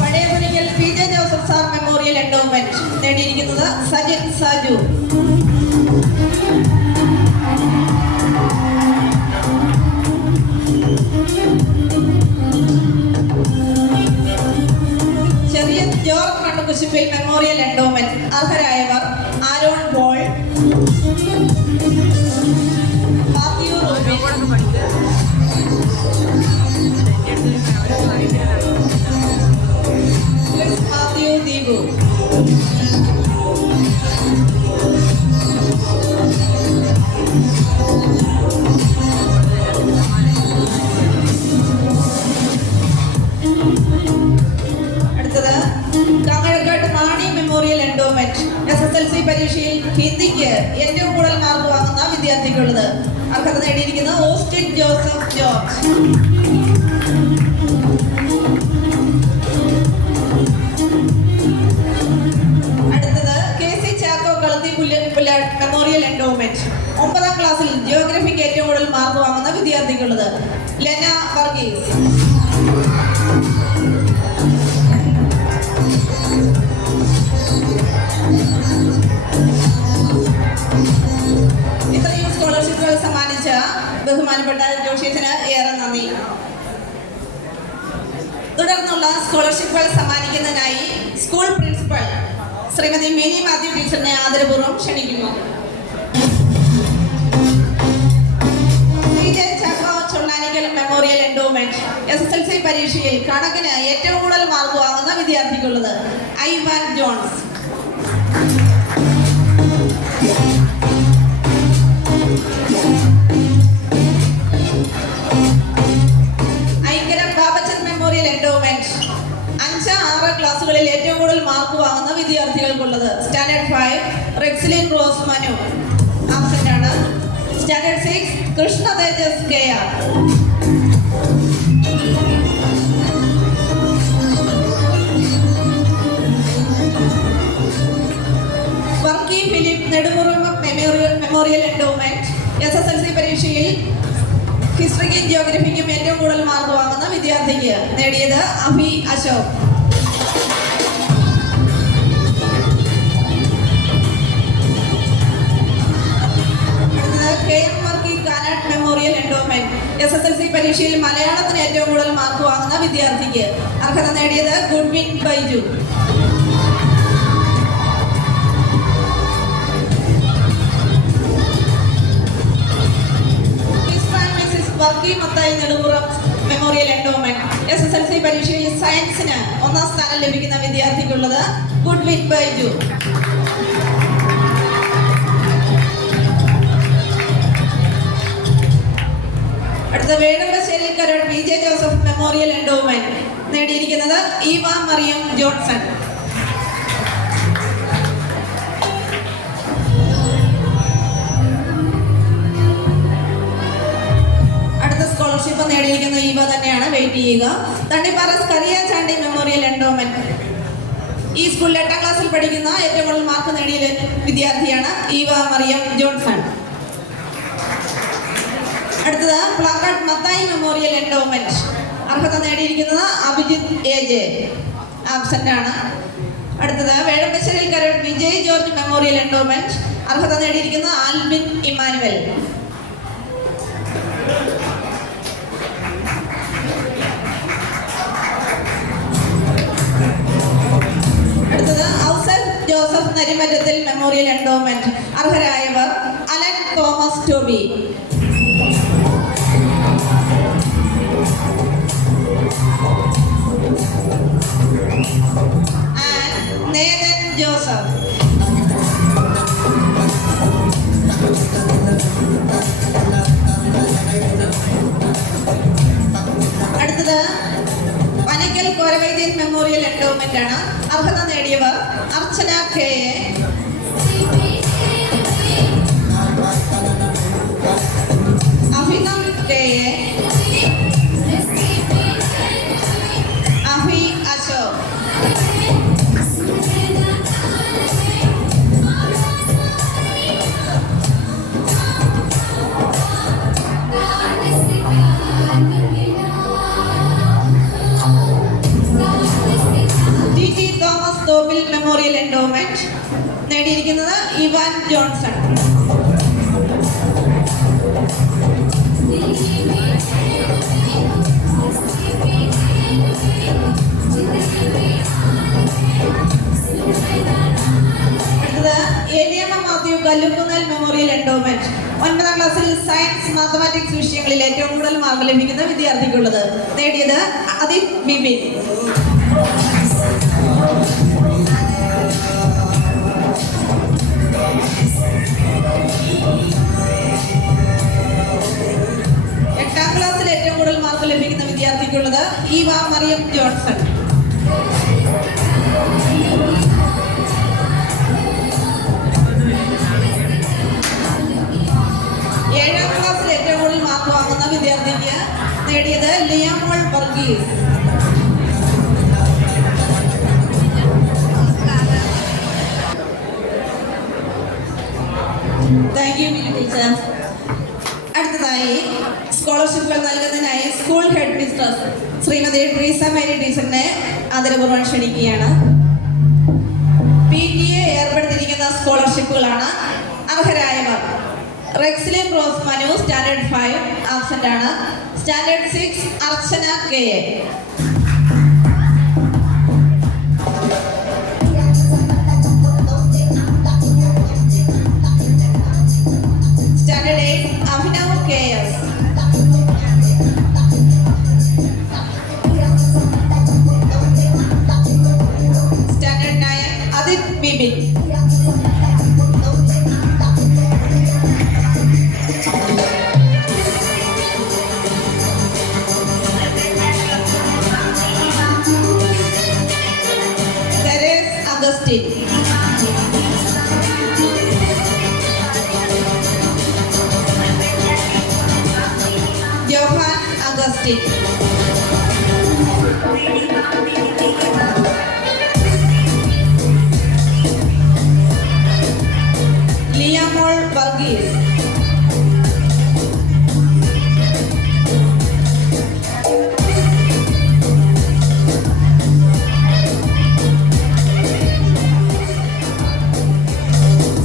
Pazhayapurakkal PJ Joseph sir memorial endowment നേടിയിരിക്കുന്നത് സജിൻ സാജു. ചെറിയ ജോർജ് കണ്ണുകുശിപ്പിൽ മെമ്മോറിയൽ എൻഡോമെന്റ്. അർഹരായവർ Aaron Paul, Mathew Robin, Chris Mathew Deepu. വിദ്യാർത്ഥിക്കുള്ളത്. അർഹത നേടിയിരിക്കുന്നത് ഓസ്റ്റിൻ ജോസഫ് ജോർജ്. അടുത്തത് KC Chacko Kalathi Pullad memorial endowment. 9ാം ക്ലാസ്സിൽ ജിയോഗ്രഫിക്ക് ഏറ്റവും കൂടുതൽ മാർക്ക് വാങ്ങുന്ന വിദ്യാർത്ഥിക്കുള്ളത് ലെന വർഗീസ്. ഇത്രയും സ്കോളർഷിപ്പുകൾ സമ്മാനിച്ച ബഹുമാനപ്പെട്ട ജോഷിയത്തിന് ഏറെ നന്ദി. തുടർന്നുള്ള സ്കോളർഷിപ്പുകൾ സമ്മാനിക്കുന്നതിനായി school principal Shrimati Mini Mathew ടീച്ചറിനെ ആദരപൂർവ്വം ക്ഷണിക്കുന്നു. ചൊള്ളാനിക്കൽ മെമ്മോറിയൽ എൻഡോമെന്റ്. SSLC പരീക്ഷയിൽ കണക്കിന് ഏറ്റവും കൂടുതൽ മാർക്ക് വാങ്ങുന്ന വിദ്യാർത്ഥിക്കുള്ളത് ഐവാൻ ജോൺസ്. എൻഡോമെന്റ് 5-6 ക്ലാസ്സുകളിൽ ഏറ്റവും കൂടുതൽ മാർക്ക് വാങ്ങുന്ന വിദ്യാർത്ഥികൾക്കുള്ളത് standard 5 Rexilin Rose Manu absent ആണ്. സ്റ്റാൻഡേർഡ് 6 കൃഷ്ണ തേജസ് KR. Varkey Philip Nedumuruma memorial endowment. SSLC പരീക്ഷയിൽ ഹിസ്റ്ററിക്കും ജിയോഗ്രഫിക്കും ഏറ്റവും കൂടുതൽ മാർക്ക് വാങ്ങുന്ന വിദ്യാർത്ഥിക്ക് നേടിയത് Abhi Ashok. KM Varkey Kanatt memorial endowment. SSLC പരീക്ഷയിൽ മലയാളത്തിന് ഏറ്റവും കൂടുതൽ മാർക്ക് വാങ്ങുന്ന വിദ്യാർത്ഥിക്ക് അർഹത നേടിയത് Goodwin Baiju. Varkey Mathai Nedumuram memorial endowment. SSLC പരീക്ഷയിൽ സയൻസിന് 1ാം സ്ഥാനം ലഭിക്കുന്ന വിദ്യാർത്ഥിക്കുള്ളത് ഗുഡ്വിൻ ബൈജു. അടുത്ത Venumbasseri Karode PJ Joseph memorial endowment. നേടിയിരിക്കുന്നത് ഈവ മറിയം ജോൺസൺ. സ്കോളർഷിപ്പ് നേടിയിരിക്കുന്ന ഈവ തന്നെയാണ്. വെയിറ്റ് ചെയ്യുക. Thannippara Skaria Chandy memorial endowment. ഈ സ്കൂളിൽ 8ാം ക്ലാസ്സിൽ പഠിക്കുന്ന ഏറ്റവും കൂടുതൽ മാർക്ക് നേടിയ വിദ്യാർത്ഥിയാണ് ഈവ മറിയം ജോൺസൺ. അടുത്തത് പ്ലാക്കാട്ട് മത്തായി മെമ്മോറിയൽ എൻഡോമെന്റ്. അർഹത നേടിയിരിക്കുന്നത് അഭിജിത്ത് AJ ആബ്സെന്റ് ആണ്. അടുത്തത് Vezhambasseril Karode Vijay George memorial endowment. അർഹത നേടിയിരിക്കുന്നത് ആൽബിൻ ഇമാനുവൽ. അടുത്തത് Ouseph Joseph Narimattathil memorial endowment. അർഹരായവർ Alan Thomas Toby, Nathan Joseph. അടുത്തത് പനക്കൽ കോരവൈദ്യൻ മെമ്മോറിയൽ എൻഡോമെന്റ് ആണ്. അർഹത നേടിയവർ Archana KA, Abhinav KA, Abhi Ashok. TT Thomas Thoppil memorial endowment. നേടിയിരിക്കുന്നത് ഇവാൻ ജോൺസൺ. അടുത്തത് Eliyamma Mathew Kallukunnel memorial endowment. 9ാം ക്ലാസ്സിൽ സയൻസ് മാത്തമാറ്റിക്സ് വിഷയങ്ങളിൽ ഏറ്റവും കൂടുതൽ മാർക്ക് ലഭിക്കുന്ന വിദ്യാർത്ഥിക്കുള്ളത്. നേടിയത് അദിത് ബിബിൻ. എട്ടാം ക്ലാസ്സിൽ ഏറ്റവും കൂടുതൽ മാർക്ക് ലഭിക്കുന്ന വിദ്യാർത്ഥിക്കുള്ളത് ഈവ മറിയം ജോൺസൺ. വിദ്യാർത്ഥിക്ക് നേടിയത് Liyamol Varghese. Thank you teacher. അടുത്തതായി സ്കോളർഷിപ്പുകൾ നൽകുന്നതിനായി school head mistress Shrimati Treesa Mary ടീച്ചറിനെ ആദരപൂർവ്വം ക്ഷണിക്കുകയാണ്. PTA ഏർപ്പെടുത്തിയിരിക്കുന്ന സ്കോളർഷിപ്പുകളാണ്. അർഹരായവർ: Rexilin Rose Manu standard 5 absent ആണ്. Standard 6 Archana KA. Standard 8 Abhinav KS. Standard 9 Adith Bibin. Therese Augustine. Johan Augustine. Liyamol Varghese.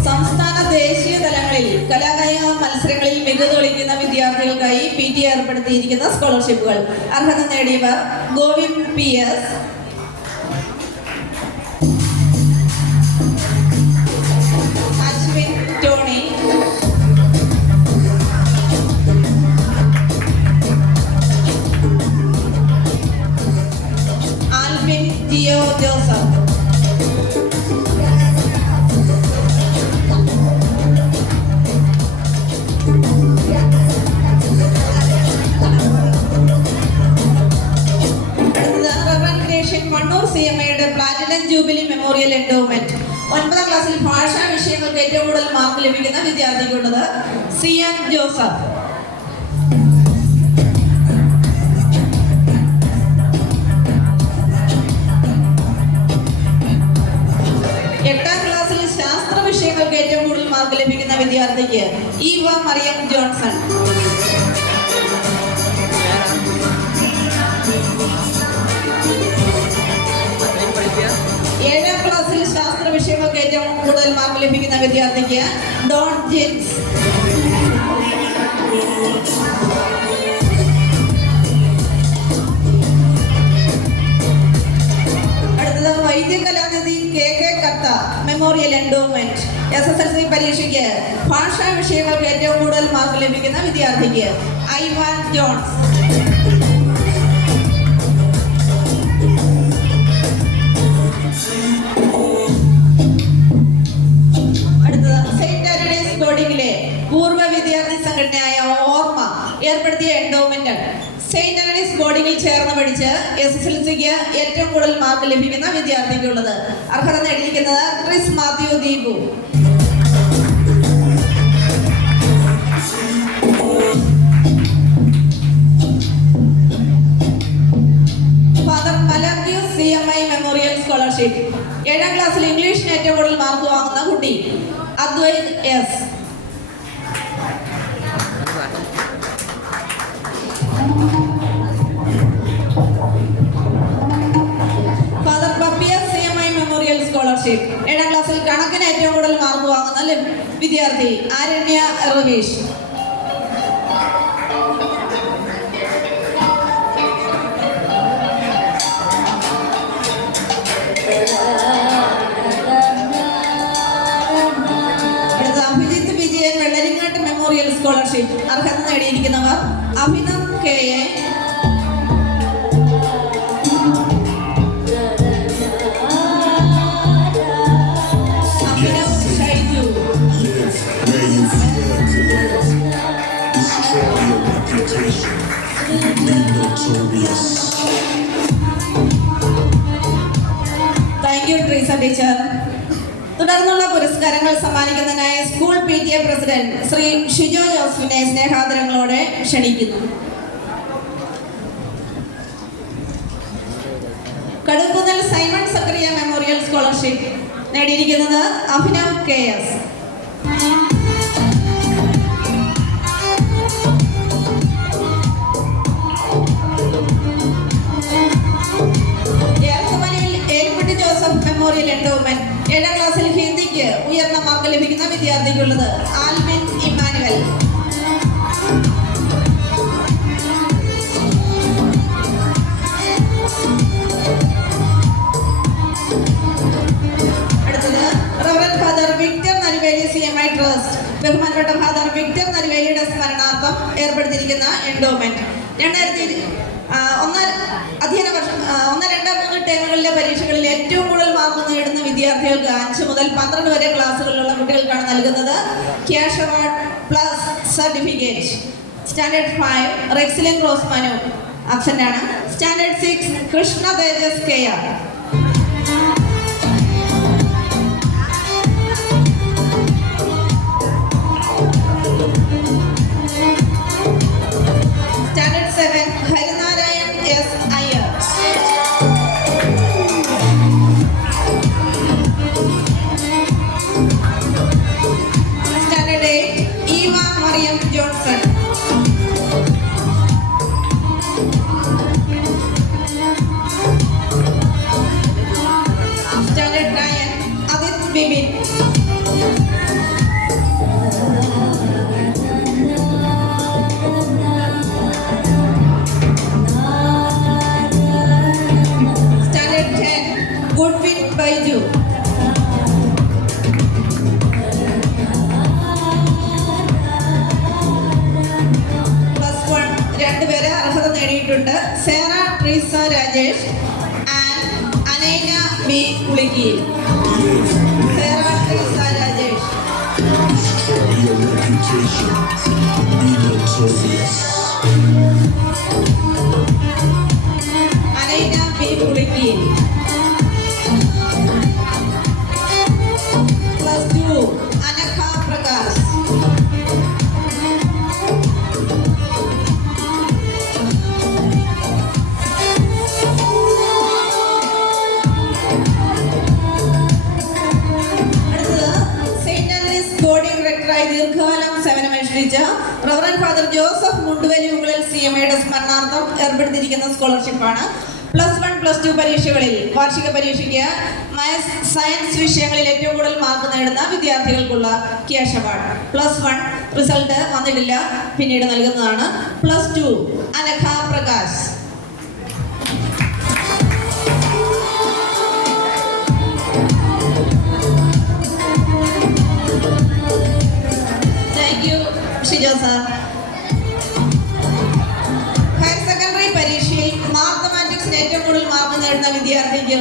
സംസ്ഥാന ദേശീയ തലങ്ങളിൽ കലാകായിക മത്സരങ്ങളിൽ മികവ് തെളിയിക്കുന്ന വിദ്യാർത്ഥികൾക്കായി PTA ഏർപ്പെടുത്തിയിരിക്കുന്ന സ്കോളർഷിപ്പുകൾ. അർഹത നേടിയവർ: Govind PS, Ashwin Tony, Alvin Jio Joseph. Mannoor CMAയുടെ പ്ലാറ്റിനം ജൂബിലി മെമ്മോറിയൽ എൻഡോവ്മെന്റ്. 9ാം ക്ലാസ്സിൽ ഭാഷാ വിഷയങ്ങൾക്ക് ഏറ്റവും കൂടുതൽ മാർക്ക് ലഭിക്കുന്ന വിദ്യാർത്ഥിക്കുള്ളത് സിയാൻ ജോസഫ്. എട്ടാം ക്ലാസ്സിൽ ശാസ്ത്ര വിഷയങ്ങൾക്ക് ഏറ്റവും കൂടുതൽ മാർക്ക് ലഭിക്കുന്ന വിദ്യാർത്ഥിക്ക് ഈവ മറിയം ജോൺസൺ. 7ാം ക്ലാസ്സിൽ ശാസ്ത്ര വിഷയങ്ങൾക്ക് ഏറ്റവും കൂടുതൽ മാർക്ക് ലഭിക്കുന്ന വിദ്യാർത്ഥിക്ക് ഡോൺ ജെയിംസ്. അടുത്തത് വൈദ്യകലാനിധി KK കത്ത മെമ്മോറിയൽ എൻഡോവ്മെന്റ്. SSLC പരീക്ഷയ്ക്ക് ഭാഷാ വിഷയങ്ങൾക്ക് ഏറ്റവും കൂടുതൽ മാർക്ക് ലഭിക്കുന്ന വിദ്യാർത്ഥിക്ക് ഐവാൻ ജോൺസ്. പൂർവ്വ വിദ്യാർത്ഥി സംഘടനയായ ഓർമ്മ ഏർപ്പെടുത്തിയ എൻഡോവ്മെന്റ്. സെയിന്റ് ആന്റണീസ് ബോർഡിങ്ങിൽ ചേർന്ന് പഠിച്ച് SSLCക്ക് ഏറ്റവും കൂടുതൽ മാർക്ക് ലഭിക്കുന്ന വിദ്യാർത്ഥിക്കുള്ളത്. അർഹത നേടിയിരിക്കുന്നത് Chris Mathew Deepu. Father Malachius CMI memorial scholarship. 7ാം ക്ലാസ്സിൽ ഇംഗ്ലീഷിന് ഏറ്റവും കൂടുതൽ മാർക്ക് വാങ്ങുന്ന കുട്ടി Advaith S. Father Papias CMI memorial scholarship. 7ാം ക്ലാസ്സിൽ കണക്കിന് ഏറ്റവും കൂടുതൽ മാർക്ക് വാങ്ങുന്ന വിദ്യാർത്ഥി ആരണ്യ റവീഷ്. Abhijith Vijayan Vellaringatt memorial scholarship. അർഹത നേടിയിരിക്കുന്നവർ Abhinav KA, thank you Treesa teacher. തുടർന്നുള്ള പുരസ്കാരങ്ങൾ സമ്മാനിക്കുന്നതിനായി school PTA president Shri Shijo ജോസഫിനെ സ്നേഹാദരങ്ങളോടെ ക്ഷണിക്കുന്നു. Kadukkunnel Simon Sakkariya memorial scholarship നേടിയിരിക്കുന്നത് Abhinav KS. ഏൽക്കുട്ടി Joseph memorial endowment 7ാം ക്ലാസ്സിൽ ഹിന്ദിക്ക് ഉയർന്ന മാർക്ക് ലഭിക്കുന്ന വിദ്യാർത്ഥിക്കുള്ളത് ആൽവിൻ ഇമ്മാനുവൽ. അടുത്തത് reverend father Victor Narively CMI trust ബഹുമാനപ്പെട്ട ഫാദർ വിക്ടർ നരിവേലിയുടെ സ്മരണാർത്ഥം ഏർപ്പെടുത്തിയിരിക്കുന്ന എൻഡോവ്മെന്റ് 1-2-3 ടേമുകളിലെ പരീക്ഷകളിൽ ഏറ്റവും കൂടുതൽ മാർക്ക് നേടുന്ന വിദ്യാർത്ഥികൾക്ക് 5 മുതൽ 12 വരെ ക്ലാസ്സുകളിലുള്ള കുട്ടികൾക്കാണ് നൽകുന്നത് cash award plus certificate. Standard 5 Rexilin Rose Manu absent ആണ്. സ്റ്റാൻഡേർഡ് 6 കൃഷ്ണ തേജസ് KR. Standard 7 Harinarayan S. Iyer. Standard 8 Eva Mariyam Johnson. Standard 9 Adith Bibin. Standard 10 Goodwin Baiju. +1 രണ്ടുപേരെ അർഹത നേടിയിട്ടുണ്ട്. Sera Treesa Rajesh and Anaina B Kulikki. Sera Treesa Rajesh. Your reputation, be notorious. Anaina B Kulikki. +2 Anagha Prakash. Saint Antony's body ഡയറക്ടറായി ദീർഘകാലം സേവനമനുഷ്ഠിച്ച റവറൻഡ് ഫാദർ ജോസഫ് മുണ്ടുവലിമുകളിൽ CMAയുടെ സ്മരണാർത്ഥം ഏർപ്പെടുത്തിയിരിക്കുന്ന സ്കോളർഷിപ്പാണ്. +1 +2 പരീക്ഷകളിൽ വാർഷിക പരീക്ഷയ്ക്ക് മാത്സ് സയൻസ് വിഷയങ്ങളിൽ ഏറ്റവും കൂടുതൽ മാർക്ക് നേടുന്ന വിദ്യാർത്ഥികൾക്കുള്ള ക്യാഷ് അവാർഡ്. +1 റിസൾട്ട് വന്നിട്ടില്ല, പിന്നീട് നൽകുന്നതാണ്. +2 Anagha Prakash. Thank U Shijo sir. Higher secondary പരീക്ഷയിൽ മാത്തമാറ്റിക്സിന് ഏറ്റവും കൂടുതൽ മാർക്ക് നേടുന്ന വിദ്യാർത്ഥിക്ക്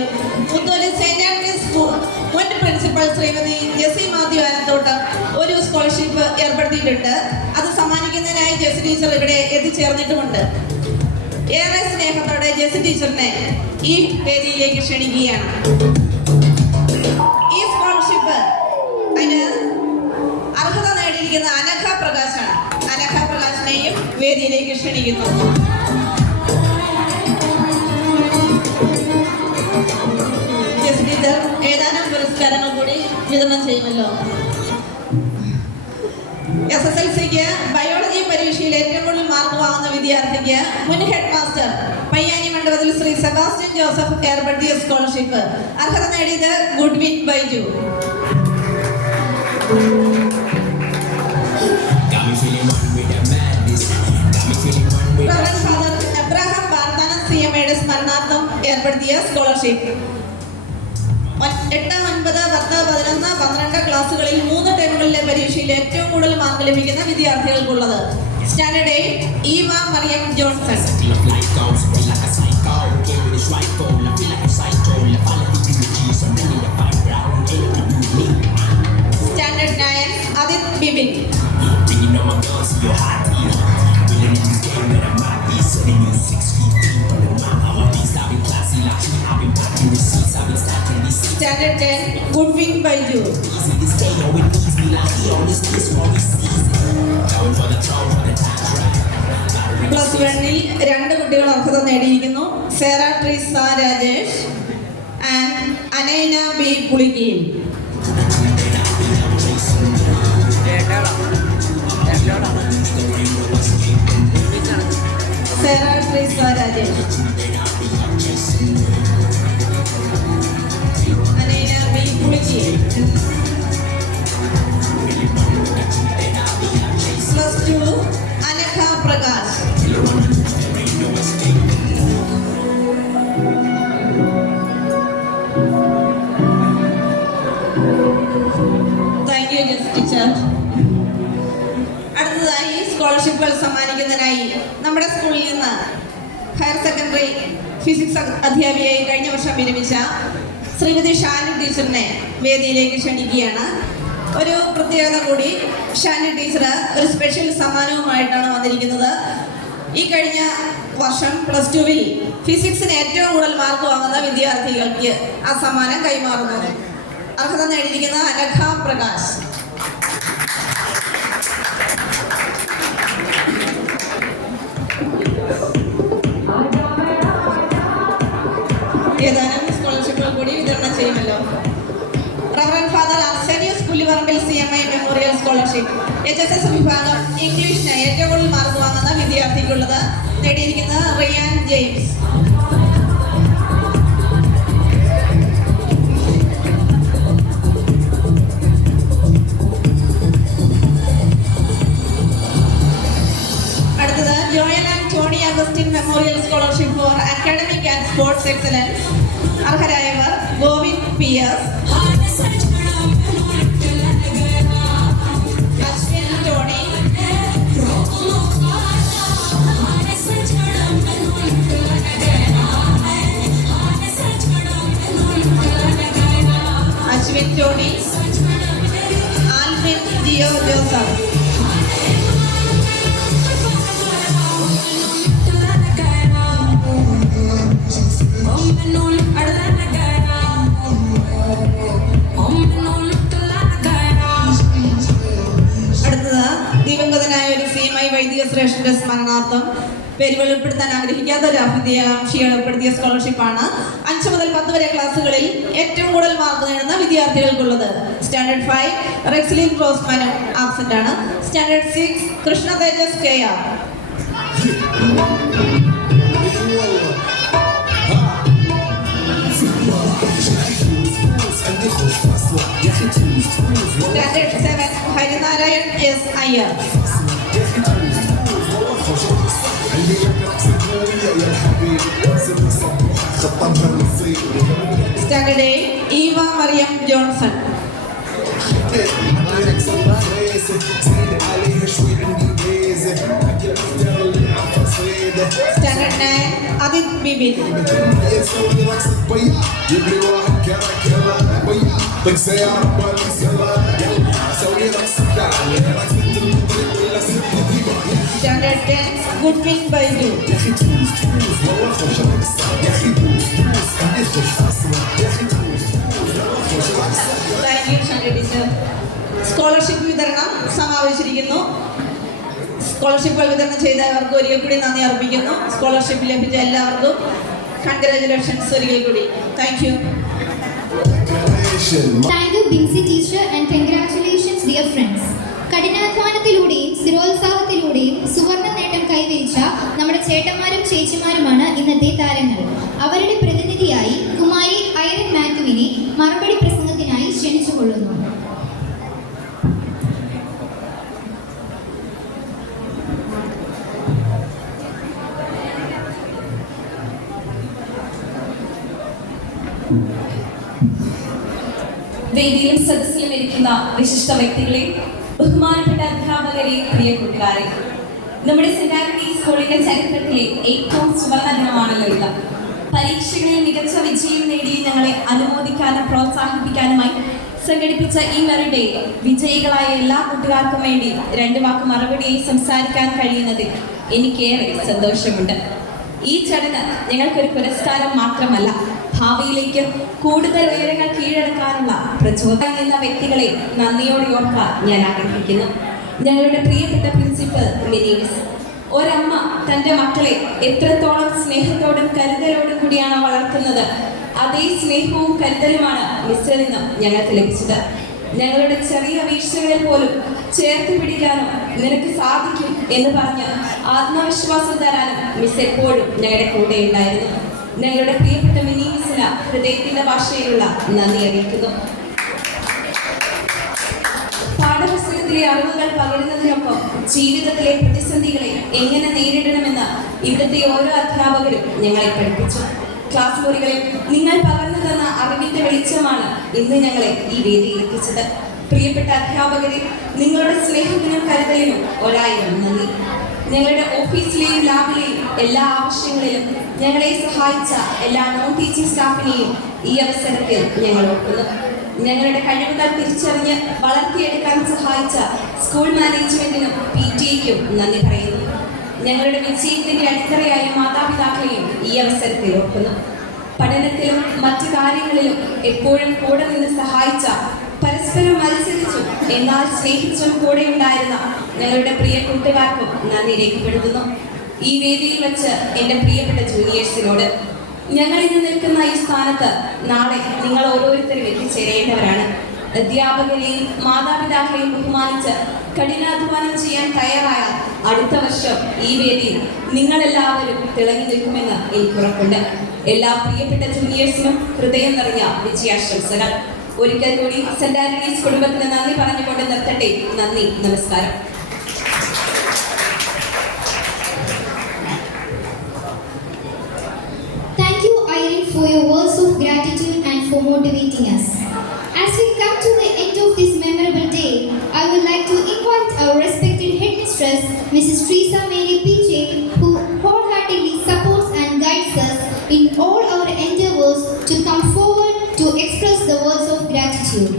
മുത്തോലി സെയിന്റ് ആന്റണീസ് മുൻ പ്രിൻസിപ്പൽ ശ്രീമതി ജെസി മാത്യു ആനത്തോട്ട് ഒരു സ്കോളർഷിപ്പ് ഏർപ്പെടുത്തിയിട്ടുണ്ട്. അത് സമ്മാനിക്കുന്നതിനായി ജെസി ടീച്ചർ ഇവിടെ എത്തിച്ചേർന്നിട്ടുമുണ്ട്. ഏറെ സ്നേഹത്തോടെ ജെസി ടീച്ചറിനെ ഈ വേദിയിലേക്ക് ക്ഷണിക്കുകയാണ്. ഈ സ്കോളർഷിപ്പ് അതിന് അർഹത നേടിയിരിക്കുന്ന അനഘ പ്രകാശാണ്. അനഘ പ്രകാശിനെയും വേദിയിലേക്ക് ക്ഷണിക്കുന്നു. ജെസി ടീച്ചർ ഏതാനും പുരസ്കാരങ്ങൾ കൂടി വിതരണം ചെയ്യുമല്ലോ. SSLCക്ക് ബയോളജി പരീക്ഷയിൽ ഏറ്റവും കൂടുതൽ മാർക്ക് വാങ്ങുന്ന വിദ്യാർത്ഥിക്ക് മുൻ head master Payyani Mandapathil Shri Sebastian Joseph ഏർപ്പെടുത്തിയ സ്കോളർഷിപ്പ്. അർഹത നേടിയത് Goodwin Baiju. Reverend father Abraham Varthanam CMAയുടെ സ്മരണാർത്ഥം ഏർപ്പെടുത്തിയ സ്കോളർഷിപ്പ്. 8, 9, 10, 11, 12 ക്ലാസ്സുകളിൽ 3 ടേമുകളിലെ പരീക്ഷയിൽ ഏറ്റവും കൂടുതൽ മാർക്ക് ലഭിക്കുന്ന വിദ്യാർത്ഥികൾക്കുള്ളത്. Standard 8 Eva Mariyam Johnson. Standard 9 Adith Bibin. Standard 10 Goodwin Baiju. +1 2 കുട്ടികൾ അർഹത നേടിയിരിക്കുന്നു. Sera Treesa Rajesh and Anaina B Pulickeel. Sera Treesa Rajesh, Anaina B Pulickeel. +2 Anagha Prakash. Thank you teacher. അടുത്തതായി സ്കോളർഷിപ്പുകൾ സമ്മാനിക്കുന്നതിനായി നമ്മുടെ സ്കൂളിൽ നിന്ന് ഹയർ സെക്കൻഡറി ഫിസിക്സ് അധ്യാപികയായി കഴിഞ്ഞ വർഷം വിരമിച്ച ശ്രീമതി ഷാനി ടീച്ചറിനെ വേദിയിലേക്ക് ക്ഷണിക്കുകയാണ്. ഒരു പ്രത്യേകത കൂടി, ഷാനി ടീച്ചർ ഒരു സ്പെഷ്യൽ സമ്മാനവുമായിട്ടാണ് വന്നിരിക്കുന്നത്. ഈ കഴിഞ്ഞ വർഷം +2 ഫിസിക്സിന് ഏറ്റവും കൂടുതൽ മാർക്ക് വാങ്ങുന്ന വിദ്യാർത്ഥികൾക്ക് ആ സമ്മാനം കൈമാറുന്നു. അർഹത നേടിയിരിക്കുന്ന അനഘ പ്രകാശ്. ഏതാനും സ്കോളർഷിപ്പുകൾ കൂടി വിതരണം ചെയ്യുമല്ലോ. Reverend father Arsenius Pulliparambil CMI memorial scholarship HSS വിഭാഗം ഇംഗ്ലീഷിന് ഏറ്റവും കൂടുതൽ മാർക്ക് വാങ്ങുന്ന വിദ്യാർത്ഥിക്കുള്ളത് നേടിയിരിക്കുന്നത് റിയാൻ ജെയിംസ്. അടുത്തത് Joel and Tony Augustine memorial scholarship for academic and sports excellence. അർഹരായവർ Govind PS, Ashwin Tony, Ashwin Tony, Alvin Jio Joseph. അടുത്തത് ദിവംഗതനായ ഒരു CMI വൈദിക ശ്രേഷ്ഠന്റെ സ്മരണാർത്ഥം പേര് വെളിപ്പെടുത്താൻ ആഗ്രഹിക്കാത്ത ഒരു അഭ്യുദയകാംക്ഷിയെ ഏർപ്പെടുത്തിയ സ്കോളർഷിപ്പാണ് 5 മുതൽ 10 വരെ ക്ലാസ്സുകളിൽ ഏറ്റവും കൂടുതൽ മാർക്ക് നേടുന്ന വിദ്യാർത്ഥികൾക്കുള്ളത്. സ്റ്റാൻഡേർഡ് 5 റെക്സ്ലിൻ റോസ്മാൻ ആബ്സെന്റ് ആണ്. Standard 6 Krishna Tejas KR. Standard 7 Harinarayan S Iyer. Standard 8 Eva Mariyam Johnson. Standard 9 Aadith Bibin. Standard 10 Goodwin Baiju. Thank you Shani teacher. Scholarship വിതരണം സമാപിച്ചിരിക്കുന്നു. സ്കോളർഷിപ്പുകൾ വിതരണം ചെയ്തവർക്ക് ഒരിക്കൽ കൂടി നന്ദി അർപ്പിക്കുന്നു. സ്കോളർഷിപ്പ് ലഭിച്ച എല്ലാവർക്കും കൺഗ്രാജുലേഷൻസ് ഒരിക്കൽ കൂടി. Thank you. Thank you Binsi teacher and congratulations dear friends. കഠിനാധ്വാനത്തിലൂടെയും സ്ഥിരോത്സാഹത്തിലൂടെയും സുവർണ്ണ നേട്ടം കൈവരിച്ച നമ്മുടെ ചേട്ടന്മാരും ചേച്ചിമാരുമാണ് ഇന്നത്തെ താരങ്ങൾ. അവരുടെ പ്രതിനിധിയായി കുമാരി ഐറൻ മാത്യുവിനെ മറുപടി പ്രസംഗത്തിനായി ക്ഷണിച്ചുകൊള്ളുന്നു. വേദിയിലും സദസ്സിലും ഇരിക്കുന്ന വിശിഷ്ട വ്യക്തികളെ, ബഹുമാനപ്പെട്ട അധ്യാപകരെ, പ്രിയ കൂട്ടുകാരെ, നമ്മുടെ സെന്റ് ആന്റണീസ് സ്കൂളിന്റെ ചരിത്രത്തിലെ ഏറ്റവും സുവർണ്ണ ദിനമാണല്ലോ ഇത്. പരീക്ഷകളിൽ മികച്ച വിജയം നേടി ഞങ്ങളെ അനുമോദിക്കാനും പ്രോത്സാഹിപ്പിക്കാനുമായി സംഘടിപ്പിച്ച ഈ മെറിറ്റ് ഡേ വിജയികളായ എല്ലാ കൂട്ടുകാർക്കും വേണ്ടി 2 വാക്ക് മറുപടിയായി സംസാരിക്കാൻ കഴിയുന്നതിൽ എനിക്കേറെ സന്തോഷമുണ്ട്. ഈ ചടങ്ങ് ഞങ്ങൾക്കൊരു പുരസ്കാരം മാത്രമല്ല, ഭാവിയിലേക്ക് കൂടുതൽ ഉയരങ്ങൾ കീഴടക്കാനുള്ള പ്രചോദനം എന്ന വ്യക്തികളെ നന്ദിയോടെ ഓർക്കാൻ ഞാൻ ആഗ്രഹിക്കുന്നു. ഞങ്ങളുടെ പ്രിയപ്പെട്ട പ്രിൻസിപ്പൽ മിനീസ്, ഒരമ്മ തൻ്റെ മക്കളെ എത്രത്തോളം സ്നേഹത്തോടും കരുതലോടും കൂടിയാണ് വളർത്തുന്നത്, അതേ സ്നേഹവും കരുതലുമാണ് മിസ്സിൽ നിന്നും ഞങ്ങൾക്ക് ലഭിച്ചത്. ഞങ്ങളുടെ ചെറിയ വീഴ്ചകളിൽ പോലും ചേർത്ത് പിടിക്കാനും നിനക്ക് സാധിക്കും എന്ന് പറഞ്ഞ് ആത്മവിശ്വാസം തരാനും മിസ് എപ്പോഴും ഞങ്ങളുടെ കൂടെ ഉണ്ടായിരുന്നു. ഞങ്ങളുടെ പ്രിയപ്പെട്ട മിനി മിസ്സിന് ഹൃദയത്തിന്റെ ഭാഷയിലുള്ള നന്ദി അറിയിക്കുന്നു. പാഠപുസ്തകത്തിലെ അറിവുകൾ പകരുന്നതിനൊപ്പം ജീവിതത്തിലെ പ്രതിസന്ധികളെ എങ്ങനെ നേരിടണമെന്ന് ഇവിടുത്തെ ഓരോ അധ്യാപകരും ഞങ്ങളെ പഠിപ്പിച്ചു. ക്ലാസ് മുറികളിൽ നിങ്ങൾ പകർന്നു തന്ന അറിവിന്റെ വെളിച്ചമാണ് ഇന്ന് ഞങ്ങളെ ഈ വേദിയിൽ എത്തിച്ചത്. പ്രിയപ്പെട്ട അധ്യാപകരെ, നിങ്ങളുടെ സ്നേഹത്തിനും കരുതലിനും 1000 നന്ദി. ഞങ്ങളുടെ ഓഫീസിലെയും ലാബിലെയും എല്ലാ ആവശ്യങ്ങളിലും ഞങ്ങളെ സഹായിച്ച എല്ലാ നോൺ ടീച്ചിങ് സ്റ്റാഫിനെയും ഈ അവസരത്തിൽ ഞങ്ങൾ ഓർക്കുന്നു. ഞങ്ങളുടെ കഴിവുകൾ തിരിച്ചറിഞ്ഞ് വളർത്തിയെടുക്കാൻ സഹായിച്ച സ്കൂൾ മാനേജ്മെന്റിനും PTA-ക്കും നന്ദി പറയുന്നു. ഞങ്ങളുടെ വിജയത്തിന്റെ അടിത്തറയായ മാതാപിതാക്കളെയും ഈ അവസരത്തിൽ ഓർക്കുന്നു. പഠനത്തിലും മറ്റു കാര്യങ്ങളിലും എപ്പോഴും കൂടെ നിന്ന് സഹായിച്ച, പരസ്പരം മത്സരിച്ചും എന്നാൽ സ്നേഹിച്ചും കൂടെ ഉണ്ടായിരുന്ന ഞങ്ങളുടെ പ്രിയ കൂട്ടുകാർക്കും നന്ദി രേഖപ്പെടുത്തുന്നു. ഈ വേദിയിൽ വെച്ച് എൻ്റെ പ്രിയപ്പെട്ട ജൂനിയേഴ്സിനോട്, ഞങ്ങൾ ഇന്ന് നിൽക്കുന്ന ഈ സ്ഥാനത്ത് നാളെ നിങ്ങൾ ഓരോരുത്തരും എത്തിച്ചേരേണ്ടവരാണ്. അധ്യാപകരെയും മാതാപിതാക്കളെയും ബഹുമാനിച്ച് കഠിനാധ്വാനം ചെയ്യാൻ തയ്യാറായാൽ അടുത്ത വർഷം ഈ വേദിയിൽ നിങ്ങളെല്ലാവരും തിളങ്ങി നിൽക്കുമെന്ന് എനിക്ക് ഉറപ്പുണ്ട്. എല്ലാ പ്രിയപ്പെട്ട ജൂനിയേഴ്സിനും ഹൃദയം നിറഞ്ഞ വിജയാശംസകൾ. ഒരിക്കൽ കൂടി സെന്റ് ആന്റണീസ് കുടുംബത്തിന് നന്ദി പറഞ്ഞുകൊണ്ട് നിർത്തട്ടെ. നന്ദി, നമസ്കാരം. Thank you, Irene, for your words of gratitude and for motivating us. As we come to the end of this memorable day, I would like to invite our respected headmistress, Mrs. Teresa Mary PJ, who wholeheartedly supports and guides us in all our endeavors, to come forward to express the words of gratitude.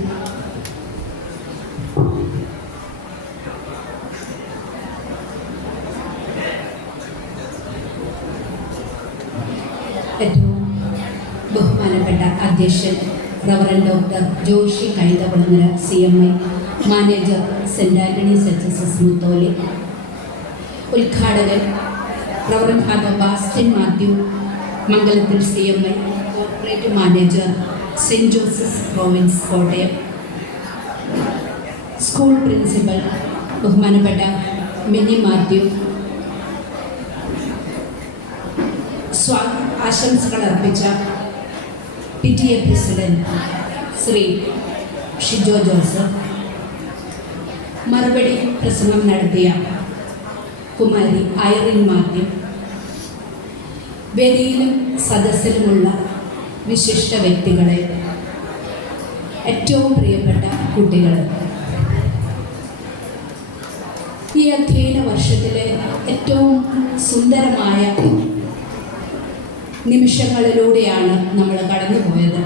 ഏറ്റവും ബഹുമാനപ്പെട്ട അധ്യക്ഷൻ reverend doctor Joshi Kaithakulangara CMI, manager saint Antony's HSS Mutholi, ഉദ്ഘാടകൻ reverend father Bastin Mathew Mangalathil CMI, corporate manager saint Joseph province Kottayam, school principal ബഹുമാനപ്പെട്ട Mini Mathew, ആശംസകൾ അർപ്പിച്ച PTA president Shri Shijo Joseph, മറുപടി പ്രസംഗം നടത്തിയ കുമാരി ഐറിൻ മാത്യു, വേദിയിലും സദസ്സിലുമുള്ള വിശിഷ്ട വ്യക്തികളെ, ഏറ്റവും പ്രിയപ്പെട്ട കുട്ടികൾ, ഈ അധ്യയന വർഷത്തിലെ ഏറ്റവും സുന്ദരമായ നിമിഷങ്ങളിലൂടെയാണ് നമ്മൾ കടന്നുപോയത്.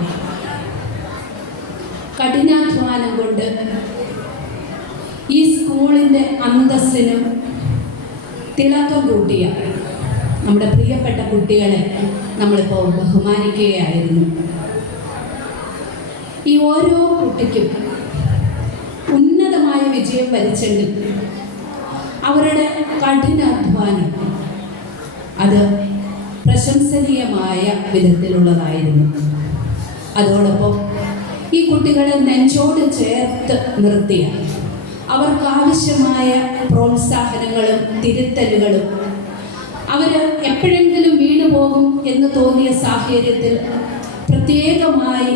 കഠിനാധ്വാനം കൊണ്ട് ഈ സ്കൂളിൻ്റെ അന്തസ്സിനും തിളക്കം കൂട്ടിയ നമ്മുടെ പ്രിയപ്പെട്ട കുട്ടികളെ നമ്മളിപ്പോൾ ബഹുമാനിക്കുകയായിരുന്നു. ഈ ഓരോ കുട്ടിക്കും ഉന്നതമായ വിജയം വരിച്ചെങ്കിൽ അവരുടെ കഠിനാധ്വാനം അത് പ്രശംസനീയമായ വിധത്തിലുള്ളതായിരുന്നു. അതോടൊപ്പം ഈ കുട്ടികളെ നെഞ്ചോട് ചേർത്ത് നിർത്തിയ, അവർക്കാവശ്യമായ പ്രോത്സാഹനങ്ങളും തിരുത്തലുകളും, അവർ എപ്പോഴെങ്കിലും വീണുപോകും എന്ന് തോന്നിയ സാഹചര്യത്തിൽ പ്രത്യേകമായി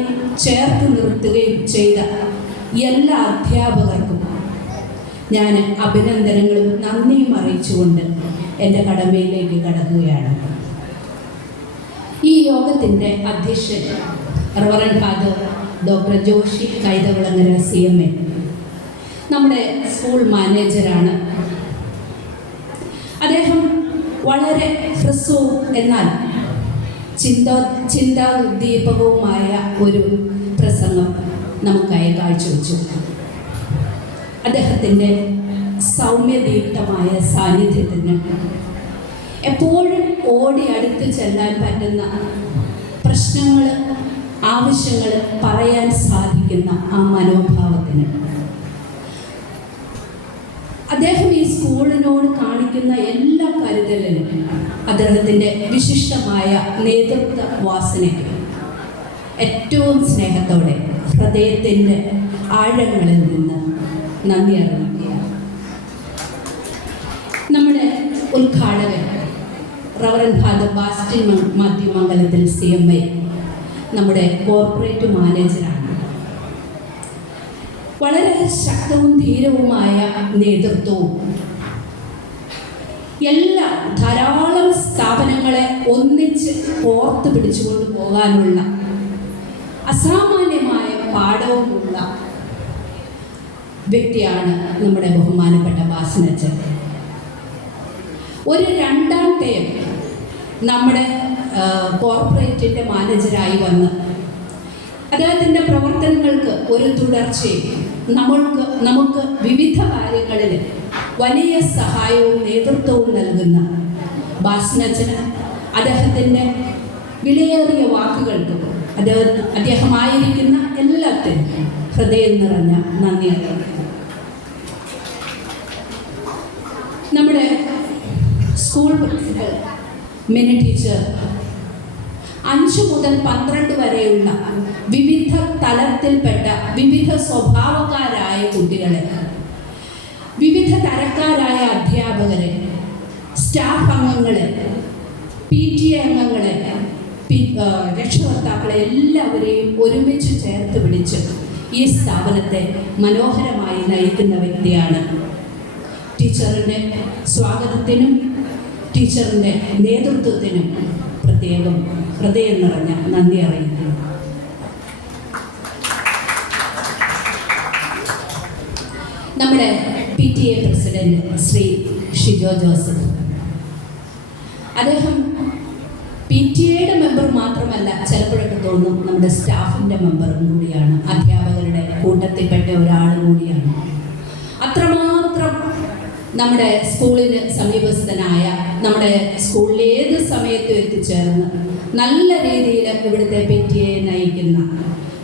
ചേർത്ത് നിർത്തുകയും ചെയ്ത എല്ലാ അധ്യാപകർക്കും ഞാൻ അഭിനന്ദനങ്ങളും നന്ദിയും അറിയിച്ചുകൊണ്ട് എൻ്റെ കടമയിലേക്ക് കടക്കുകയാണ്. ഈ യോഗത്തിൻ്റെ അധ്യക്ഷൻ reverend father doctor Joshi Kaithakulangara CMA നമ്മുടെ സ്കൂൾ മാനേജരാണ്. അദ്ദേഹം വളരെ ഹ്രസ്വവും എന്നാൽ ചിന്താദീപകവുമായ ഒരു പ്രസംഗം നമുക്കായി കാഴ്ചവെച്ചു. അദ്ദേഹത്തിൻ്റെ സൗമ്യദീപ്തമായ സാന്നിധ്യത്തിന്, എപ്പോഴും ഓടി അടുത്ത് ചെല്ലാൻ പറ്റുന്ന, പ്രശ്നങ്ങൾ ആവശ്യങ്ങൾ പറയാൻ സാധിക്കുന്ന ആ മനോഭാവത്തിന്, അദ്ദേഹം ഈ സ്കൂളിനോട് കാണിക്കുന്ന എല്ലാ കരുതലിനും അദ്ദേഹത്തിൻ്റെ വിശിഷ്ടമായ നേതൃത്വ വാസനയ്ക്കും ഏറ്റവും സ്നേഹത്തോടെ ഹൃദയത്തിൻ്റെ ആഴങ്ങളിൽ നിന്ന് നന്ദി അറിയിക്കുകയാണ്. നമ്മുടെ ഉദ്ഘാടകൻ reverend father Bastin Mathew Mangalathil CMI നമ്മുടെ കോർപ്പറേറ്റ് മാനേജറാണ്. വളരെ ശക്തവും ധീരവുമായ നേതൃത്വവും ധാരാളം സ്ഥാപനങ്ങളെ ഒന്നിച്ച് ഓർത്ത് പിടിച്ചുകൊണ്ട് പോകാനുള്ള അസാമാന്യമായ പാഠവുമുള്ള വ്യക്തിയാണ് നമ്മുടെ ബഹുമാനപ്പെട്ട ബാസിനച്ചൻ. ഒരു 2ാം ടേം നമ്മുടെ കോർപ്പറേറ്റിൻ്റെ മാനേജരായി വന്ന് അദ്ദേഹത്തിൻ്റെ പ്രവർത്തനങ്ങൾക്ക് ഒരു തുടർച്ചയും നമുക്ക് വിവിധ കാര്യങ്ങളിൽ വലിയ സഹായവും നേതൃത്വവും നൽകുന്ന ബാസിനച്ചന് അദ്ദേഹത്തിൻ്റെ വിലയേറിയ വാക്കുകൾക്ക് അദ്ദേഹമായിരിക്കുന്ന എല്ലാത്തിനും ഹൃദയം നിറഞ്ഞ നന്ദി അറിയിക്കുന്നു. നമ്മുടെ സ്കൂൾ പ്രിൻസിപ്പൽ മിനി ടീച്ചർ 5 മുതൽ 12 വരെയുള്ള വിവിധ തലത്തിൽപ്പെട്ട വിവിധ സ്വഭാവക്കാരായ കുട്ടികളെ, വിവിധ തരക്കാരായ അധ്യാപകരെ, സ്റ്റാഫ് അംഗങ്ങളെ, PTA അംഗങ്ങളെ, രക്ഷകർത്താക്കളെ എല്ലാവരെയും ഒരുമിച്ച് ചേർത്ത് പിടിച്ച് ഈ സ്ഥാപനത്തെ മനോഹരമായി നയിക്കുന്ന വ്യക്തിയാണ്. ടീച്ചറിൻ്റെ സ്വാഗതത്തിനും ടീച്ചറിൻ്റെ നേതൃത്വത്തിനും പ്രത്യേകം ഹൃദയം നിറഞ്ഞ നന്ദി അറിയിക്കുന്നു. നമ്മുടെ PTA president Shri Shijo Joseph, അദ്ദേഹം PTAയുടെ മെമ്പർ മാത്രമല്ല, ചിലപ്പോഴൊക്കെ തോന്നും നമ്മുടെ സ്റ്റാഫിൻ്റെ മെമ്പറും കൂടിയാണ്, അധ്യാപകരുടെ കൂട്ടത്തിൽപ്പെട്ട ഒരാൾ കൂടിയാണ്. അത്രമാത്രം നമ്മുടെ സ്കൂളിന് സമീപസ്ഥനായ, നമ്മുടെ സ്കൂളിൽ ഏത് സമയത്തും എത്തിച്ചേർന്ന് നല്ല രീതിയിൽ ഇവിടുത്തെ PTA നയിക്കുന്ന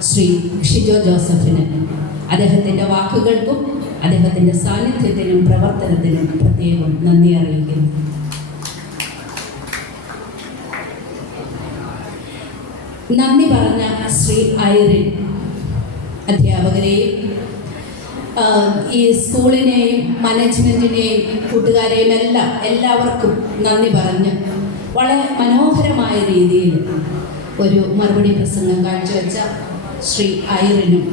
ശ്രീ ഷിജോ ജോസഫിന് അദ്ദേഹത്തിൻ്റെ വാക്കുകൾക്കും അദ്ദേഹത്തിൻ്റെ സാന്നിധ്യത്തിനും പ്രവർത്തനത്തിനും പ്രത്യേകം നന്ദി അറിയിക്കുന്നു. നന്ദി പറഞ്ഞ ശ്രീ ഐറിൻ അധ്യാപകരെയും ഈ സ്കൂളിനെയും മാനേജ്മെൻറ്റിനെയും കൂട്ടുകാരെയും എല്ലാവർക്കും നന്ദി പറഞ്ഞ് വളരെ മനോഹരമായ രീതിയിൽ ഒരു മറുപടി പ്രസംഗം കാഴ്ചവെച്ച ശ്രീ ഐറിനും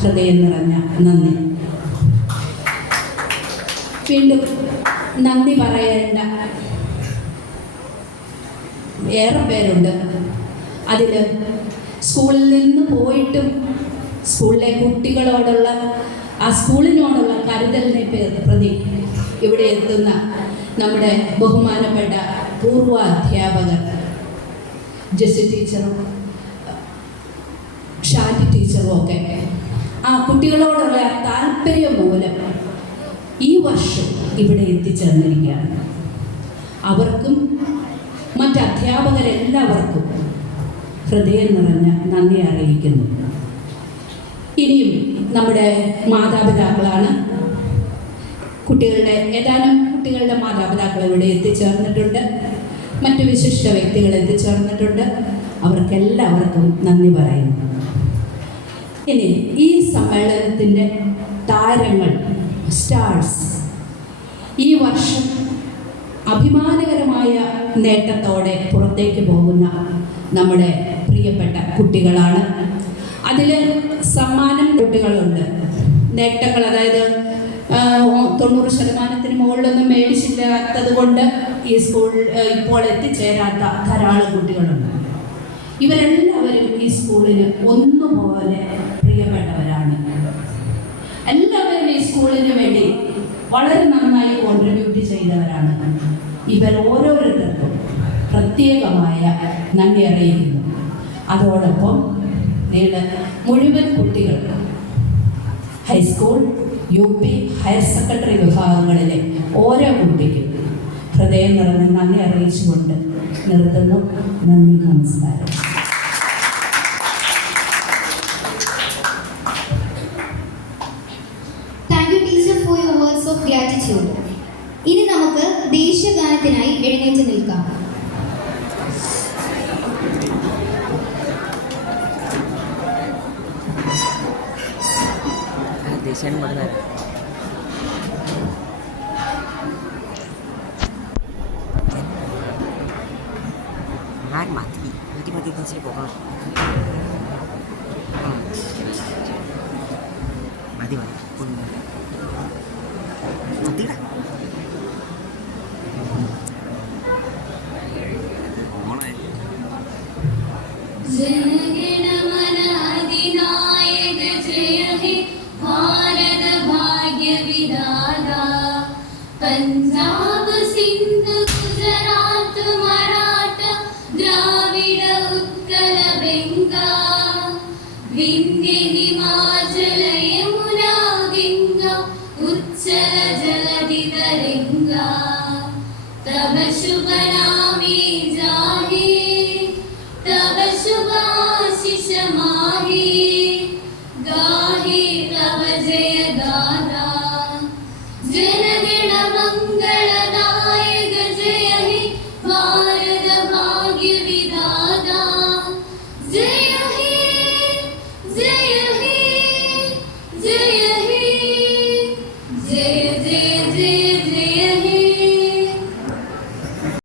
ഹൃദയം നിറഞ്ഞ നന്ദി. വീണ്ടും നന്ദി പറയേണ്ട ഏറെ പേരുണ്ട്. അതിൽ സ്കൂളിൽ നിന്ന് പോയിട്ടും സ്കൂളിലെ കുട്ടികളോടുള്ള ആ സ്കൂളിനോടുള്ള കരുതലിനെ പ്രതി ഇവിടെ എത്തുന്ന നമ്മുടെ ബഹുമാനപ്പെട്ട പൂർവ്വ അധ്യാപകർ ജെസി ടീച്ചറും ഷാജി ടീച്ചറും ഒക്കെ ആ കുട്ടികളോടുള്ള താല്പര്യം മൂലം ഈ വർഷം ഇവിടെ എത്തിച്ചേർന്നിരിക്കുകയാണ്. അവർക്കും മറ്റധ്യാപകരെല്ലാവർക്കും ഹൃദയം നിറഞ്ഞ നന്ദി അറിയിക്കുന്നു. ഇനിയും നമ്മുടെ മാതാപിതാക്കളാണ്. ഏതാനും കുട്ടികളുടെ മാതാപിതാക്കൾ ഇവിടെ എത്തിച്ചേർന്നിട്ടുണ്ട്. മറ്റു വിശിഷ്ട വ്യക്തികൾ എത്തിച്ചേർന്നിട്ടുണ്ട്. അവർക്കെല്ലാവർക്കും നന്ദി പറയുന്നു. ഇനി ഈ സമ്മേളനത്തിൻ്റെ താരങ്ങൾ, സ്റ്റാർസ്, ഈ വർഷം അഭിമാനകരമായ നേട്ടത്തോടെ പുറത്തേക്ക് പോകുന്ന നമ്മുടെ പ്രിയപ്പെട്ട കുട്ടികളാണ്. അതിൽ സമ്മാനം കുട്ടികളുണ്ട്. നേട്ടങ്ങൾ, അതായത് 90% മുകളിലൊന്നും മേടിച്ചില്ലാത്തത് കൊണ്ട് ഈ സ്കൂൾ ഇപ്പോൾ എത്തിച്ചേരാത്ത ധാരാളം കുട്ടികളുണ്ട്. ഇവരെല്ലാവരും ഈ സ്കൂളിന് ഒന്നുപോലെ പ്രിയപ്പെട്ടവരാണ്. എല്ലാവരും ഈ സ്കൂളിന് വേണ്ടി വളരെ നന്നായി കോൺട്രിബ്യൂട്ട് ചെയ്തവരാണ്. ഇവർ ഓരോരുത്തർക്കും പ്രത്യേകമായ നന്ദി അറിയിക്കുന്നു. അതോടൊപ്പം മുഴുവൻ കുട്ടികൾക്കും ഹൈസ്കൂൾ, UP, ഹയർ സെക്കൻഡറി വിഭാഗങ്ങളിലെ ഓരോ കുട്ടിക്കും ഹൃദയം നിറഞ്ഞ നന്ദി അറിയിച്ചുകൊണ്ട് നിർത്തുന്നു. നന്ദി, നമസ്കാരം. Thank you, teacher, for your words of gratitude. ഇനി നമുക്ക് ദേശീയഗാനത്തിൽ ബഹുമാനത്തിനായി എഴുന്നേറ്റ് നിൽക്കാം. ദേശീയ mati kan പോകാം. മതി മതിടാ. जनगणमन अधिनायक जय हे भारत भाग्य विधाता. पंजाब सिंध गुजरात मराठा द्राविड उत्कल बंगा. विंध्य हिमाचल यमुना गंगा उच्चल जलधि तरंगा. तब शुभ नामे